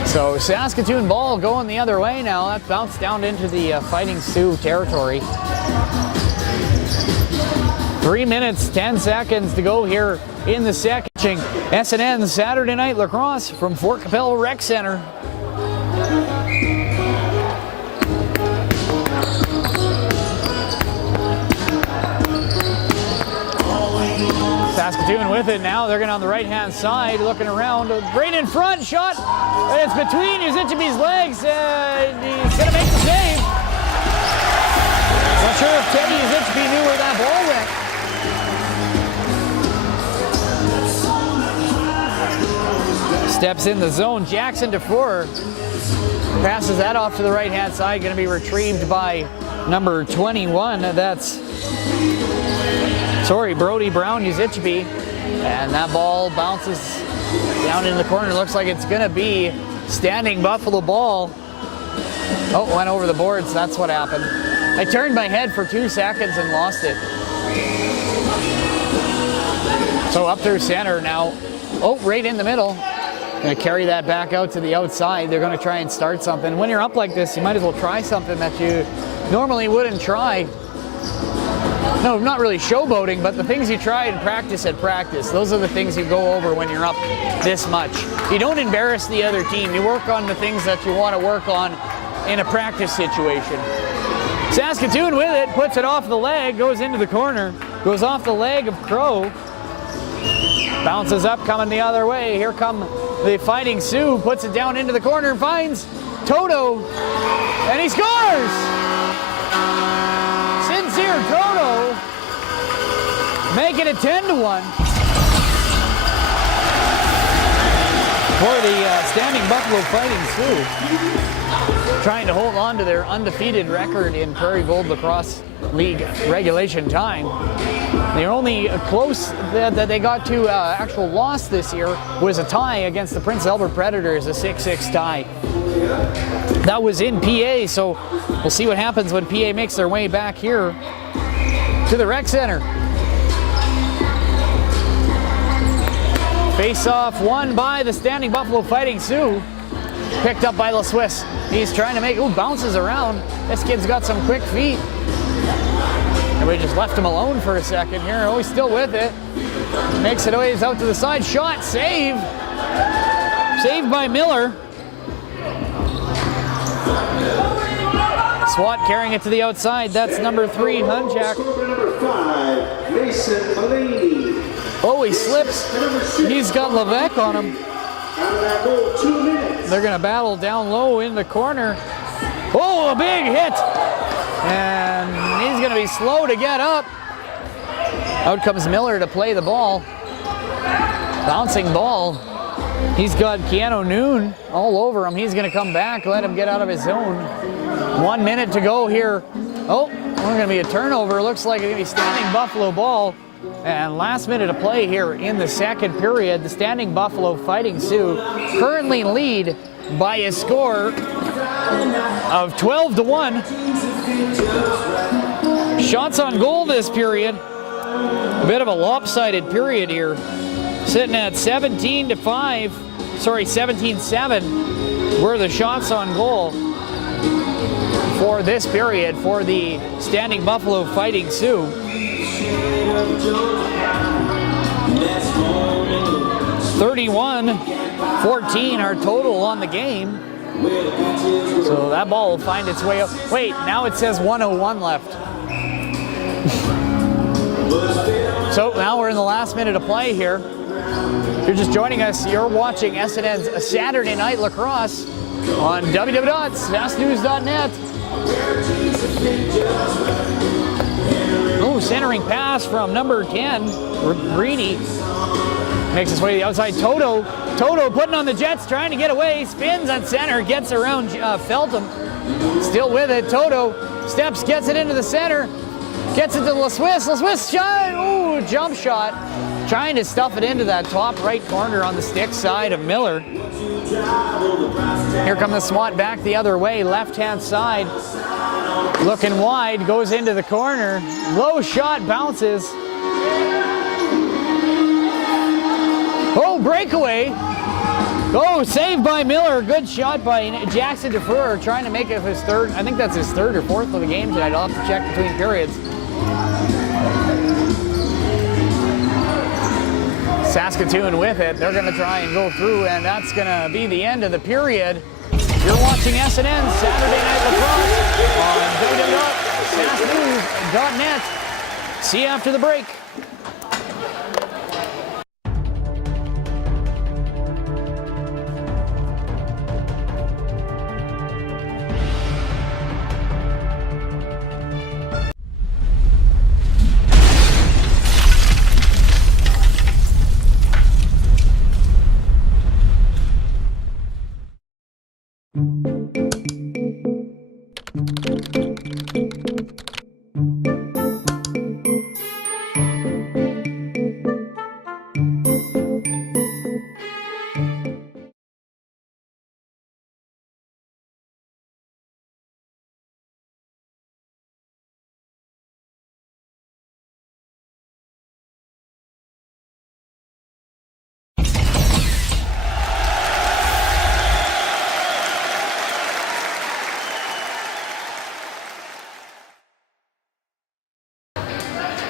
So Saskatoon ball going the other way now. That bounced down into the Fighting Sioux territory. 3 minutes, 10 seconds to go here in the second. SNN Saturday Night Lacrosse from Fort Capel Rec Center. Saskatoon with it now. They're going on the right-hand side, looking around. Right in front, shot. It's between Uzicebe's legs. He's going to make the save. Not sure if Teddy Uzicebe knew where that ball went. Steps in the zone. Jackson Dufour passes that off to the right-hand side. Going to be retrieved by number 21. That's Brody Brown Uzicebe. And that ball bounces down in the corner. Looks like it's going to be Standing Buffalo ball. Oh, went over the boards. That's what happened. I turned my head for 2 seconds and lost it. So up through center now. Oh, right in the middle. Going to carry that back out to the outside. They're going to try and start something. When you're up like this, you might as well try something that you normally wouldn't try. No, not really showboating, but the things you try and practice at practice. Those are the things you go over when you're up this much. You don't embarrass the other team. You work on the things that you want to work on in a practice situation. Saskatoon with it, puts it off the leg, goes into the corner, goes off the leg of Crow. Bounces up, coming the other way. Here come the Fighting Sioux, puts it down into the corner, finds Toto, and he scores! Sincere Toto making it 10-1 for the Standing Buffalo Fighting Sioux, trying to hold on to their undefeated record in Prairie Gold Lacrosse League regulation time. The only close that they got to actual loss this year was a tie against the Prince Albert Predators, a 6-6 tie. That was in PA, so we'll see what happens when PA makes their way back here to the rec center. Face-off won by the Standing Buffalo Fighting Sioux. Picked up by LaSwiss. He's trying to make, bounces around. This kid's got some quick feet. And we just left him alone for a second here. Oh, he's still with it. Makes it always out to the side. Shot, save. Saved by Miller. Swat carrying it to the outside. That's number 3, Hunchak. Number 5, Mason Mulaney. Oh, he slips. He's got Levesque on him. They're going to battle down low in the corner. Oh, a big hit. And he's going to be slow to get up. Out comes Miller to play the ball. Bouncing ball. He's got Keanu Noon all over him. He's going to come back, let him get out of his zone. 1 minute to go here. Oh, we're going to be a turnover. Looks like it's going to be Standing Buffalo ball. And last minute of play here in the second period. The Standing Buffalo Fighting Sioux currently lead by a score of 12-1. Shots on goal this period. A bit of a lopsided period here. Sitting at 17-7 were the shots on goal for this period for the Standing Buffalo Fighting Sioux. 31-14 our total on the game. So that ball will find its way up. Wait, now it says 1:01 left. So now we're in the last minute of play here. If you're just joining us, you're watching SNN's Saturday Night Lacrosse on www.fastnews.net. Oh, centering pass from number 10, Greeny. Makes his way to the outside. Toto putting on the Jets, trying to get away. Spins at center, gets around Feltham. Still with it. Toto steps, gets it into the center. Gets it to LaSwiss. LaSwiss shot. Ooh, jump shot. Trying to stuff it into that top right corner on the stick side of Miller. Here come the SWAT back the other way, left-hand side. Looking wide, goes into the corner. Low shot, bounces. Oh, breakaway. Oh, saved by Miller. Good shot by Jackson Dufour, trying to make it his third. I think that's his third or fourth of the game tonight. I'll have to check between periods. Saskatoon with it. They're going to try and go through, and that's going to be the end of the period. You're watching SNN Saturday Night Lacrosse on www.sasknews.net. See you after the break.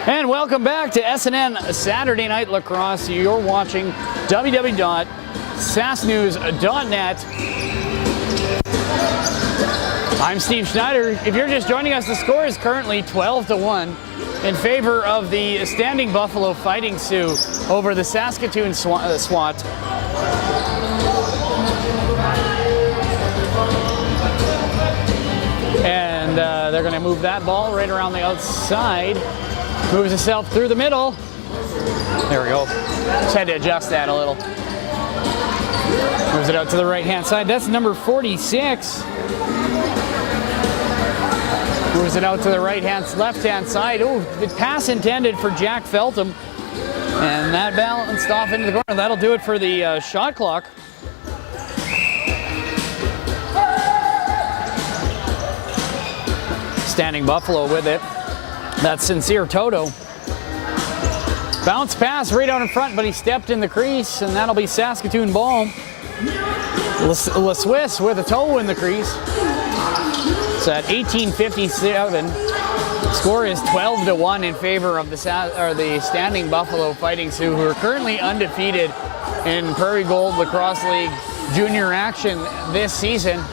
And welcome back to SNN Saturday Night Lacrosse. You're watching www.sasknews.net. I'm Steve Schneider. If you're just joining us, the score is currently 12-1 in favor of the Standing Buffalo Fighting Sioux over the Saskatoon SWAT. And they're going to move that ball right around the outside. Moves itself through the middle. There we go. Just had to adjust that a little. Moves it out to the right-hand side. That's number 46. Moves it out to the left-hand side. Oh, the pass intended for Jack Feltham. And that balanced off into the corner. That'll do it for the shot clock. Standing Buffalo with it. That's Sincere Toto. Bounce pass right out in front, but he stepped in the crease, and that'll be Saskatoon ball. La Swiss with a toe in the crease. It's at 18:57. Score is 12-1 in favor of the Standing Buffalo Fighting Sioux, who are currently undefeated in Prairie Gold Lacrosse League junior action this season.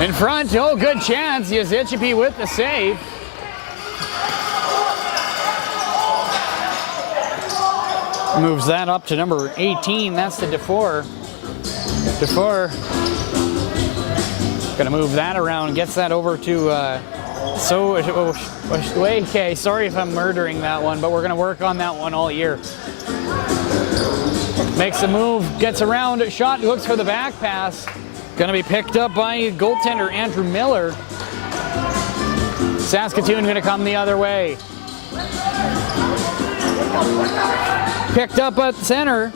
In front, oh, good chance. Yazichipi with the save. Moves that up to number 18. That's the DeFore. DeFore gonna move that around. Gets that over to okay, sorry if I'm murdering that one, but we're gonna work on that one all year. Makes a move, gets around, shot, looks for the back pass. Going to be picked up by goaltender Andrew Miller. Saskatoon going to come the other way. Picked up at center.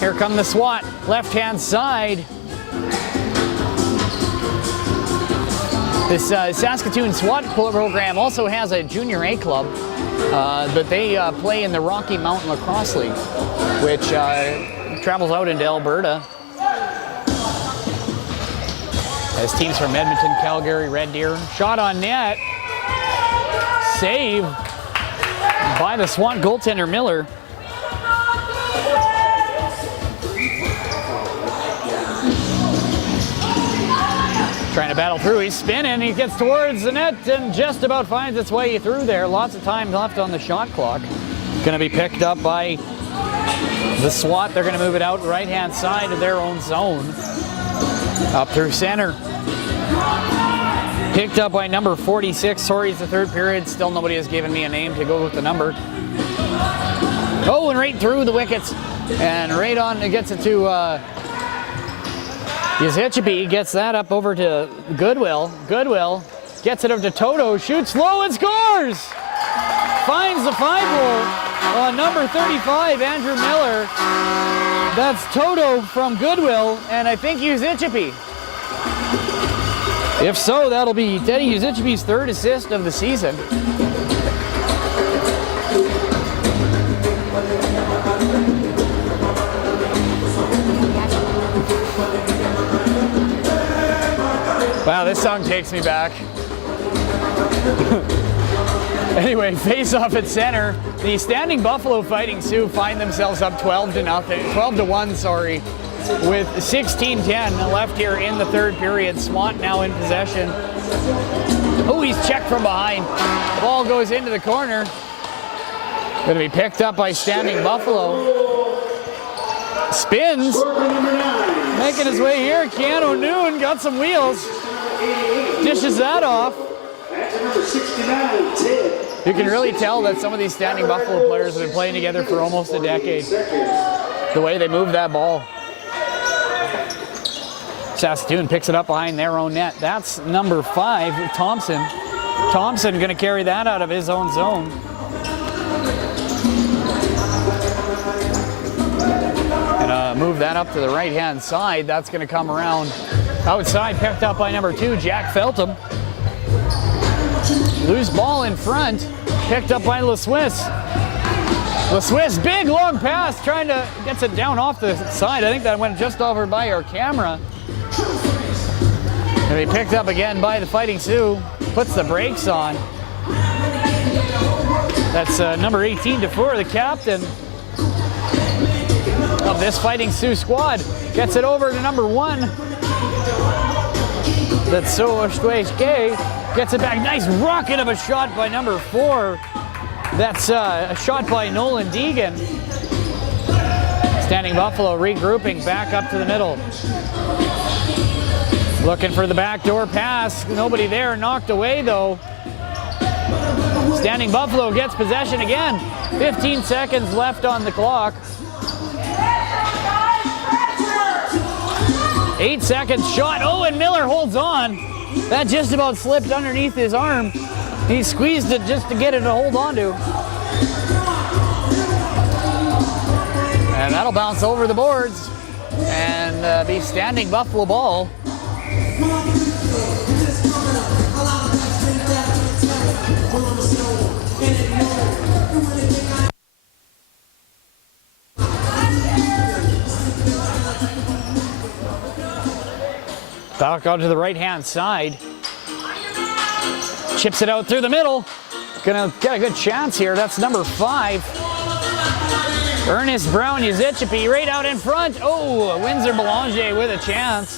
Here come the SWAT, left-hand side. This Saskatoon SWAT program also has a junior A club, but they play in the Rocky Mountain Lacrosse League, which travels out into Alberta. As teams from Edmonton, Calgary, Red Deer. Shot on net. Save by the SWAT goaltender Miller. Trying to battle through. He's spinning. He gets towards the net and just about finds its way through there. Lots of time left on the shot clock. Going to be picked up by the SWAT. They're going to move it out right-hand side of their own zone. Up through center. Picked up by number 46. Sorry, it's the third period. Still nobody has given me a name to go with the number. Oh, and right through the wickets. And right on, it gets it to Yazichipi. Gets that up over to Goodwill. Goodwill gets it up to Toto. Shoots low and scores! Finds the 5-hole on number 35, Andrew Miller. That's Toto from Goodwill, and I think Yazichipi. If so, that'll be Teddy Yazichipi's third assist of the season. Wow, this song takes me back. Anyway, face off at center. The Standing Buffalo Fighting Sioux find themselves up 12-1, sorry, with 16:10 left here in the third period. Swat now in possession. Oh, he's checked from behind. The ball goes into the corner. Going to be picked up by Standing Buffalo. Spins. Making his way here. Keanu Noon got some wheels. Dishes that off. You can really tell that some of these Standing Buffalo players have been playing together for almost a decade. The way they move that ball. Saskatoon picks it up behind their own net. That's number 5, Thompson. Thompson going to carry that out of his own zone. And move that up to the right-hand side. That's going to come around outside, picked up by number 2, Jack Feltham. Loose ball in front, picked up by LeSwiss. LeSwiss, big long pass, gets it down off the side. I think that went just over by our camera. And he picked up again by the Fighting Sioux, puts the brakes on. That's number 18, Dufour, the captain of this Fighting Sioux squad. Gets it over to number 1. That's So Gay. Gets it back. Nice rocket of a shot by number 4. That's a shot by Nolan Deegan. Standing Buffalo regrouping back up to the middle. Looking for the backdoor pass. Nobody there. Knocked away though. Standing Buffalo gets possession again. 15 seconds left on the clock. 8 seconds shot. Oh, and Miller holds on. That just about slipped underneath his arm. He squeezed it just to get it to hold on to. And that'll bounce over the boards and be Standing Buffalo ball. Back out to the right-hand side. Chips it out through the middle. Gonna get a good chance here. That's number 5. Ernest Brown Yazichipi right out in front. Oh, Windsor Belanger with a chance.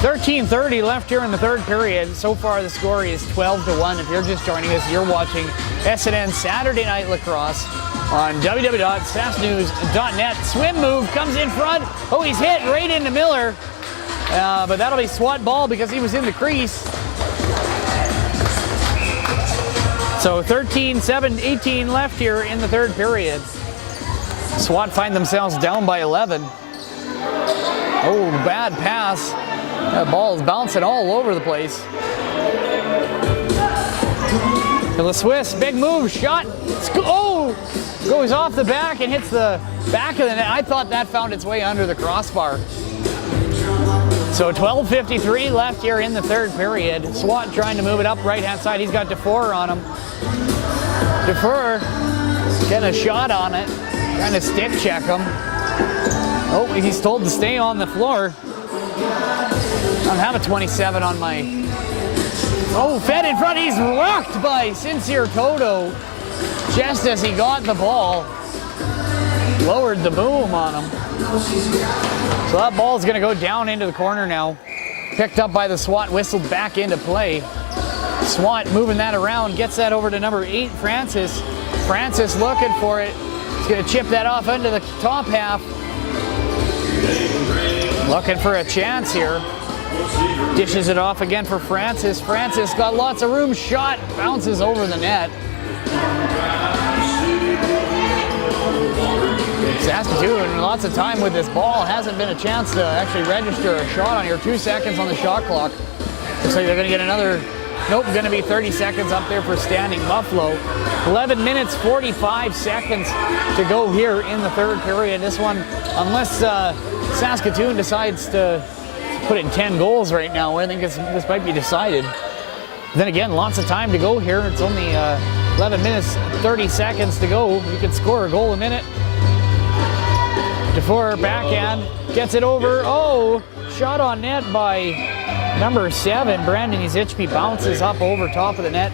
13:30 left here in the third period. So far the score is 12-1. If you're just joining us, you're watching SNN Saturday Night Lacrosse on www.sasknews.net. Swim move comes in front. Oh, he's hit right into Miller. But that'll be SWAT ball because he was in the crease. So 13-7-18 left here in the third period. SWAT find themselves down by 11. Oh, bad pass. That ball is bouncing all over the place. The Swiss, big move, shot. Oh, goes off the back and hits the back of the net. I thought that found its way under the crossbar. So 12:53 left here in the third period. SWAT trying to move it up right-hand side. He's got Dufour on him. Dufour getting a shot on it. Trying to stick check him. Oh, he's told to stay on the floor. I don't have a 27 on my... Oh, fed in front. He's rocked by Sincere Toto just as he got the ball. Lowered the boom on him. So that ball's going to go down into the corner now. Picked up by the SWAT, whistled back into play. SWAT moving that around, gets that over to number 8, Francis. Francis looking for it. He's going to chip that off into the top half. Looking for a chance here. Dishes it off again for Francis. Francis got lots of room, shot, bounces over the net. Saskatoon, lots of time with this ball. Hasn't been a chance to actually register a shot on here. 2 seconds on the shot clock. Looks like they're going to get another. Nope, going to be 30 seconds up there for Standing Buffalo. 11 minutes, 45 seconds to go here in the third period. This one, unless Saskatoon decides to put in 10 goals right now, I think this might be decided. Then again, lots of time to go here. It's only 11 minutes, 30 seconds to go. You could score a goal a minute. Dufour backhand, gets it over. Oh, shot on net by Number 7, Brandon Yazichby bounces up over top of the net.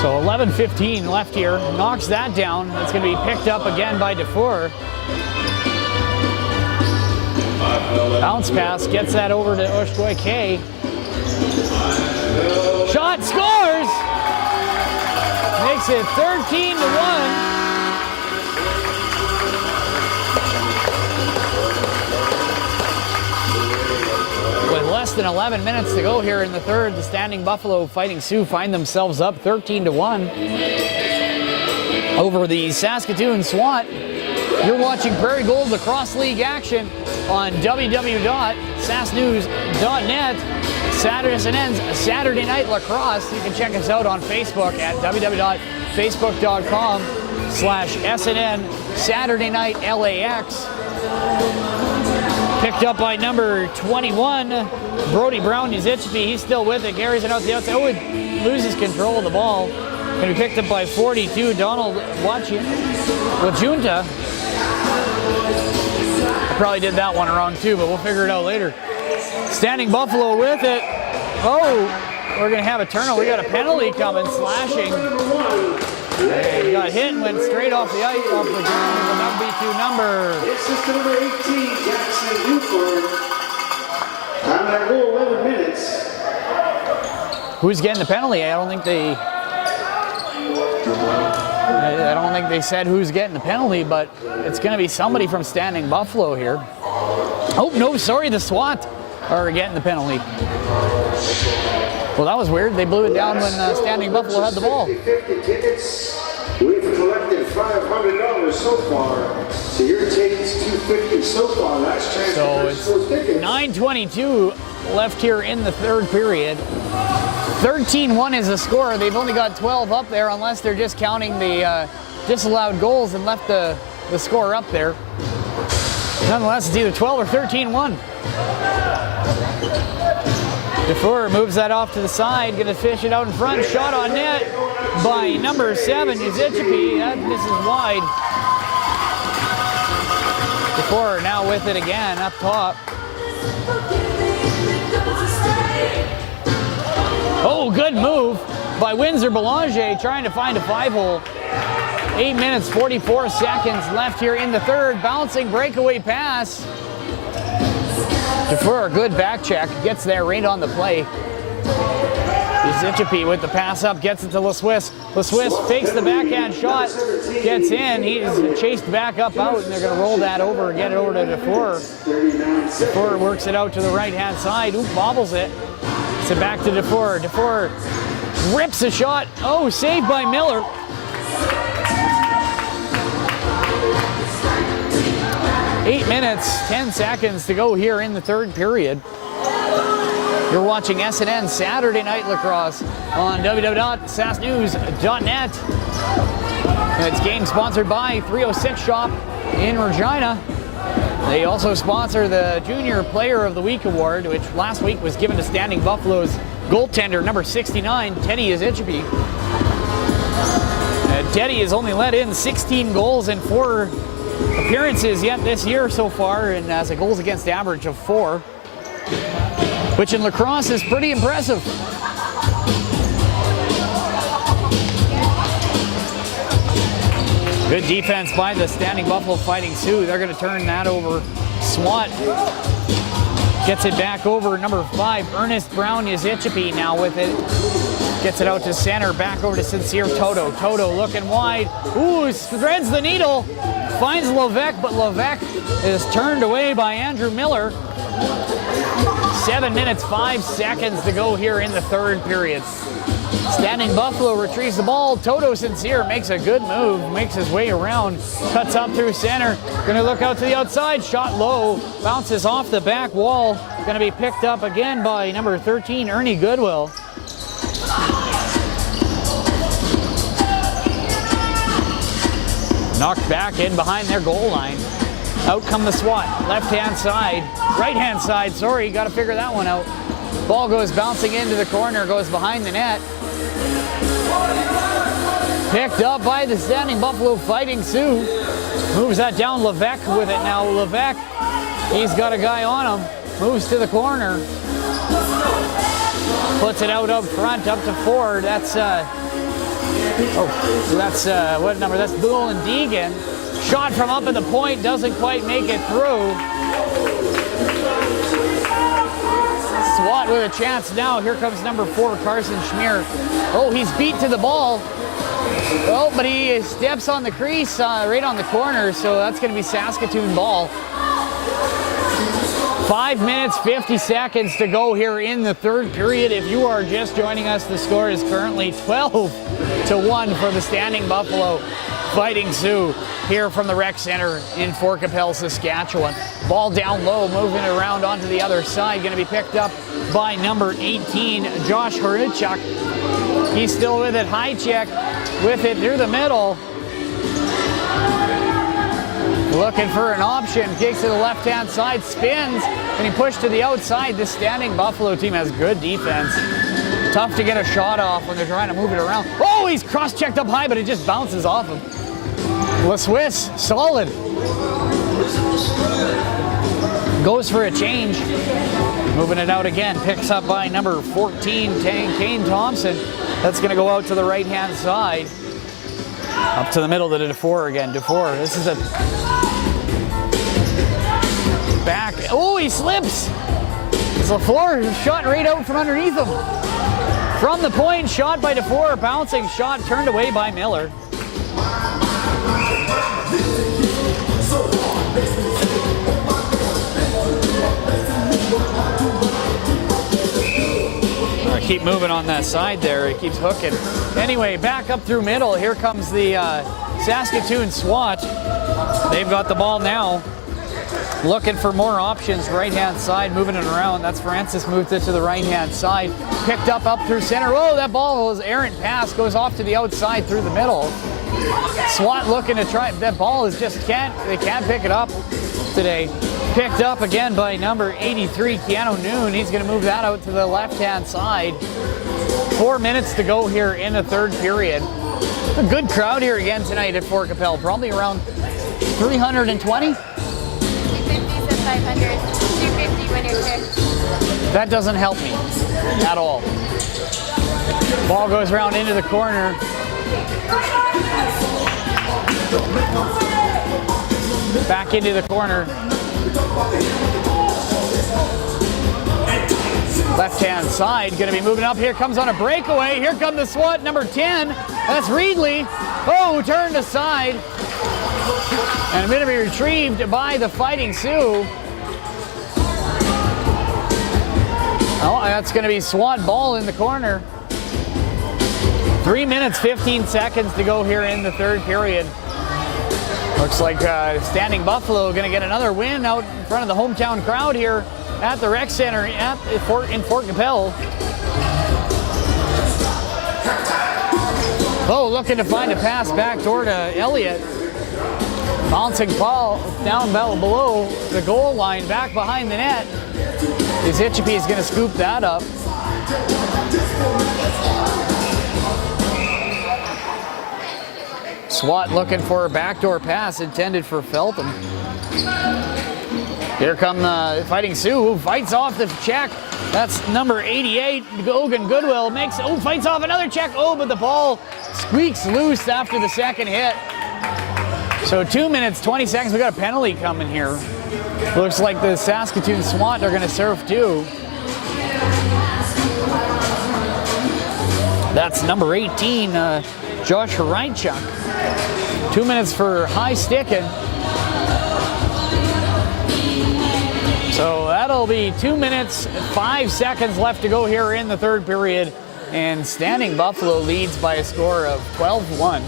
So 11:15 left here. Knocks that down. It's going to be picked up again by Dufour. Bounce pass gets that over to Oshkoike. Shot scores! Makes it 13-1. With less than 11 minutes to go here in the third, the Standing Buffalo Fighting Sioux find themselves up 13-1 over the Saskatoon SWAT. You're watching Prairie Gold lacrosse league action on www.sasknews.net. SNN's Saturday Night Lacrosse. You can check us out on Facebook at www.facebook.com/SNN Saturday Night LAX. Picked up by number 21, Brody Brown Yazichby. He's still with it. Carries it out the outside. Oh, he loses control of the ball. Going to be picked up by 42, Donald Wajunta. I probably did that one wrong too, but we'll figure it out later. Standing Buffalo with it. Oh, we're going to have a turnover. We got a penalty coming, slashing. He got hit and went straight off the ice, off the ground. And that'll be to number. It's just number 18, Jackson Buford. Time to go 11 minutes. Who's getting the penalty? I don't think they said who's getting the penalty, but it's going to be somebody from Standing Buffalo here. Oh, no, sorry, the SWAT are getting the penalty. Well, that was weird. They blew it down when Standing Buffalo had the ball. 50 tickets. We've collected $500 so far. So your ticket's $250 so far. Last chance So to it's those tickets. 9:22 left here in the third period. 13-1 is the score. They've only got 12 up there unless they're just counting the disallowed goals and left the score up there. Nonetheless, it's either 12 or 13-1. Dufour moves that off to the side, gonna fish it out in front. Shot on net by number 7, Yazichby. That misses wide. Dufour now with it again up top. Oh, good move by Windsor Belanger, trying to find a 5-hole. 8 minutes, 44 seconds left here in the third. Bouncing breakaway pass. Dufour, a good back check, gets there right on the play. Yazichby with the pass up, gets it to LeSwiss. LeSwiss fakes the backhand shot, gets in. He's chased back up out, and they're going to roll that over and get it over to Dufour. Dufour works it out to the right-hand side. Oop, bobbles it. So back to Dufour. Dufour rips a shot. Oh, saved by Miller. Eight minutes, 10 seconds to go here in the third period. You're watching SNN Saturday Night Lacrosse on www.sasknews.net. It's game sponsored by 306 Shop in Regina. They also sponsor the Junior Player of the Week award, which last week was given to Standing Buffalo's goaltender, number 69, Teddy Yazichby. Teddy has only let in 16 goals in 4 appearances yet this year so far, and has a goals against average of 4, which in lacrosse is pretty impressive. Good defense by the Standing Buffalo Fighting Sioux. They're going to turn that over. SWAT gets it back over. Number 5, Ernest Brown Yazichby now with it. Gets it out to center, back over to Sincere Toto. Toto looking wide. Ooh, threads the needle. Finds Levesque, but Levesque is turned away by Andrew Miller. 7 minutes, 5 seconds to go here in the third period. Standing Buffalo retrieves the ball. Toto Sincere makes a good move, makes his way around, cuts up through center. Gonna look out to the outside, shot low, bounces off the back wall. Gonna be picked up again by number 13, Ernie Goodwill. Knocked back in behind their goal line. Out come the SWAT. Left-hand side, right-hand side, sorry, got to figure that one out. Ball goes bouncing into the corner, goes behind the net. Picked up by the Standing Buffalo Fighting Sioux. Moves that down, Levesque with it now. Levesque He's got a guy on him. Moves to the corner. Puts it out front, up to Ford. That's what number? That's Nolan Deegan. Shot from up at the point, doesn't quite make it through. SWAT with a chance now. Here comes number 4, Carson Schmier. Oh, he's beat to the ball. Oh, but he steps on the crease right on the corner, so that's going to be Saskatoon ball. 5 minutes, 50 seconds to go here in the third period. If you are just joining us, the score is currently 12-1 for the Standing Buffalo Fighting Sioux here from the Rec Center in Fort Qu'Appelle, Saskatchewan. Ball down low, moving around onto the other side. Going to be picked up by number 18, Josh Horichuk. He's still with it. High check with it through the middle. Looking for an option. Kicks to the left-hand side, spins, and he pushed to the outside. This Standing Buffalo team has good defense. Tough to get a shot off when they're trying to move it around. Oh, he's cross-checked up high, but it just bounces off him. La Swiss, solid. Goes for a change. Moving it out again. Picks up by number 14, Kane Thompson. That's going to go out to the right-hand side. Up to the middle to Dufour again. Dufour, this is a back. Oh, he slips. It's LaFleur shot right out from underneath him. From the point, shot by Dufour. Bouncing shot turned away by Miller. Keep moving on that side there. It keeps hooking. Anyway, back up through middle. Here comes the Saskatoon SWAT. They've got the ball now. Looking for more options. Right-hand side, moving it around. That's Francis, moved it to the right-hand side. Picked up through center. Oh, that ball was errant pass. Goes off to the outside through the middle. SWAT looking to try. That ball is just they can't pick it up today. Picked up again by number 83, Keanu Noon. He's going to move that out to the left-hand side. 4 minutes to go here in the third period. A good crowd here again tonight at Fort Qu'Appelle. Probably around 320. 250 to 500, 250 when you're kicked. That doesn't help me at all. Ball goes around into the corner. Back into the corner. Left-hand side, going to be moving up. Here comes on a breakaway. Here comes the SWAT, number 10. That's Reedley. Oh, turned aside. And going to be retrieved by the Fighting Sioux. Oh, that's going to be SWAT ball in the corner. 3 minutes, 15 seconds to go here in the third period. Looks like Standing Buffalo going to get another win out in front of the hometown crowd here at the Rec Center in Fort Qu'Appelle. Oh, looking to find a pass back toward Elliott. Bouncing ball down below the goal line, back behind the net. Izichipi is going to scoop that up. SWAT looking for a backdoor pass intended for Feltham. Here come the Fighting Sioux, who fights off the check. That's number 88, Logan Goodwill. Fights off another check. Oh, but the ball squeaks loose after the second hit. So 2 minutes, 20 seconds. We got a penalty coming here. Looks like the Saskatoon SWAT are going to serve too. That's number 18, Josh Horichuk. 2 minutes for high sticking. So that'll be 2 minutes, 5 seconds left to go here in the third period. And Standing Buffalo leads by a score of 12-1.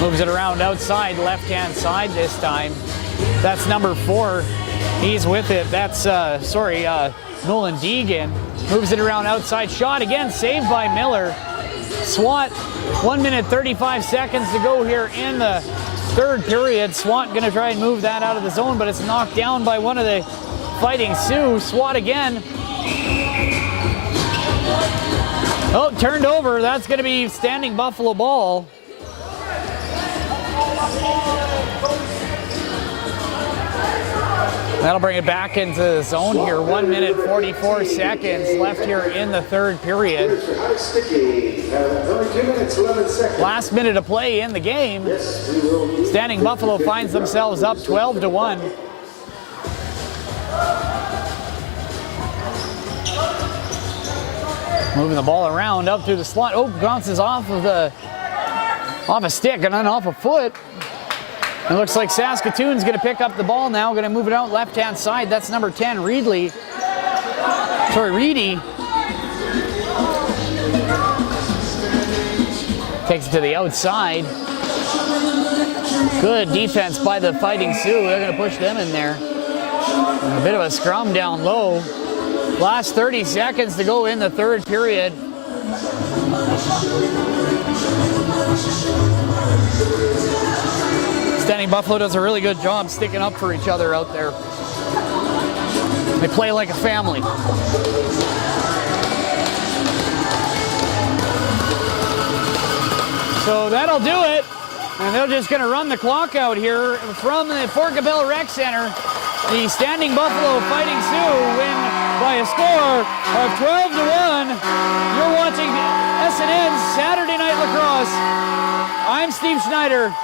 Moves it around outside, left-hand side this time. That's number 4. He's with it. That's, Nolan Deegan. Moves it around outside. Shot again, saved by Miller. SWAT, 1 minute, 35 seconds to go here in the third period. SWAT going to try and move that out of the zone, but it's knocked down by one of the Fighting Sioux. SWAT again. Oh, turned over. That's going to be Standing Buffalo ball. That'll bring it back into the zone here. 1 minute, 44 seconds left here in the third period. Only 2 minutes, 11 seconds. Last minute of play in the game. Standing Buffalo finds themselves up 12-1. Moving the ball around up through the slot. Oh, bounces off a stick and then off a foot. It looks like Saskatoon's going to pick up the ball now. Going to move it out left-hand side. That's number 10, Reedy. Takes it to the outside. Good defense by the Fighting Sioux. They're going to push them in there. And a bit of a scrum down low. Last 30 seconds to go in the third period. Standing Buffalo does a really good job sticking up for each other out there. They play like a family. So that'll do it. And they're just going to run the clock out here from the Fort Capel Rec Center. The Standing Buffalo Fighting Sioux win by a score of 12-1. You're watching SNN's Saturday Night Lacrosse. I'm Steve Schneider.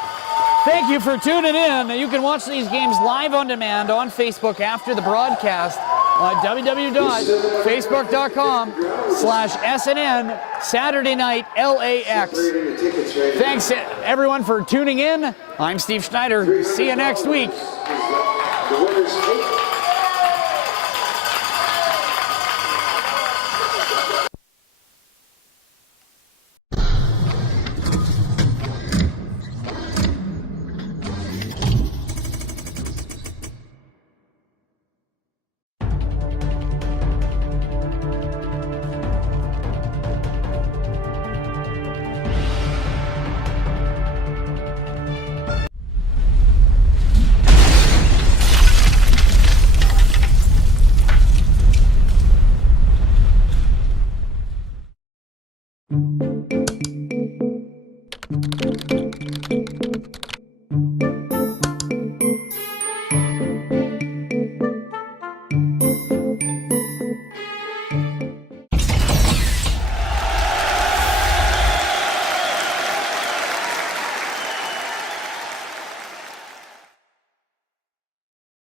Thank you for tuning in. You can watch these games live on demand on Facebook after the broadcast on www.facebook.com/SNN Saturday Night LAX. Thanks everyone for tuning in. I'm Steve Schneider. See you next week. The winners take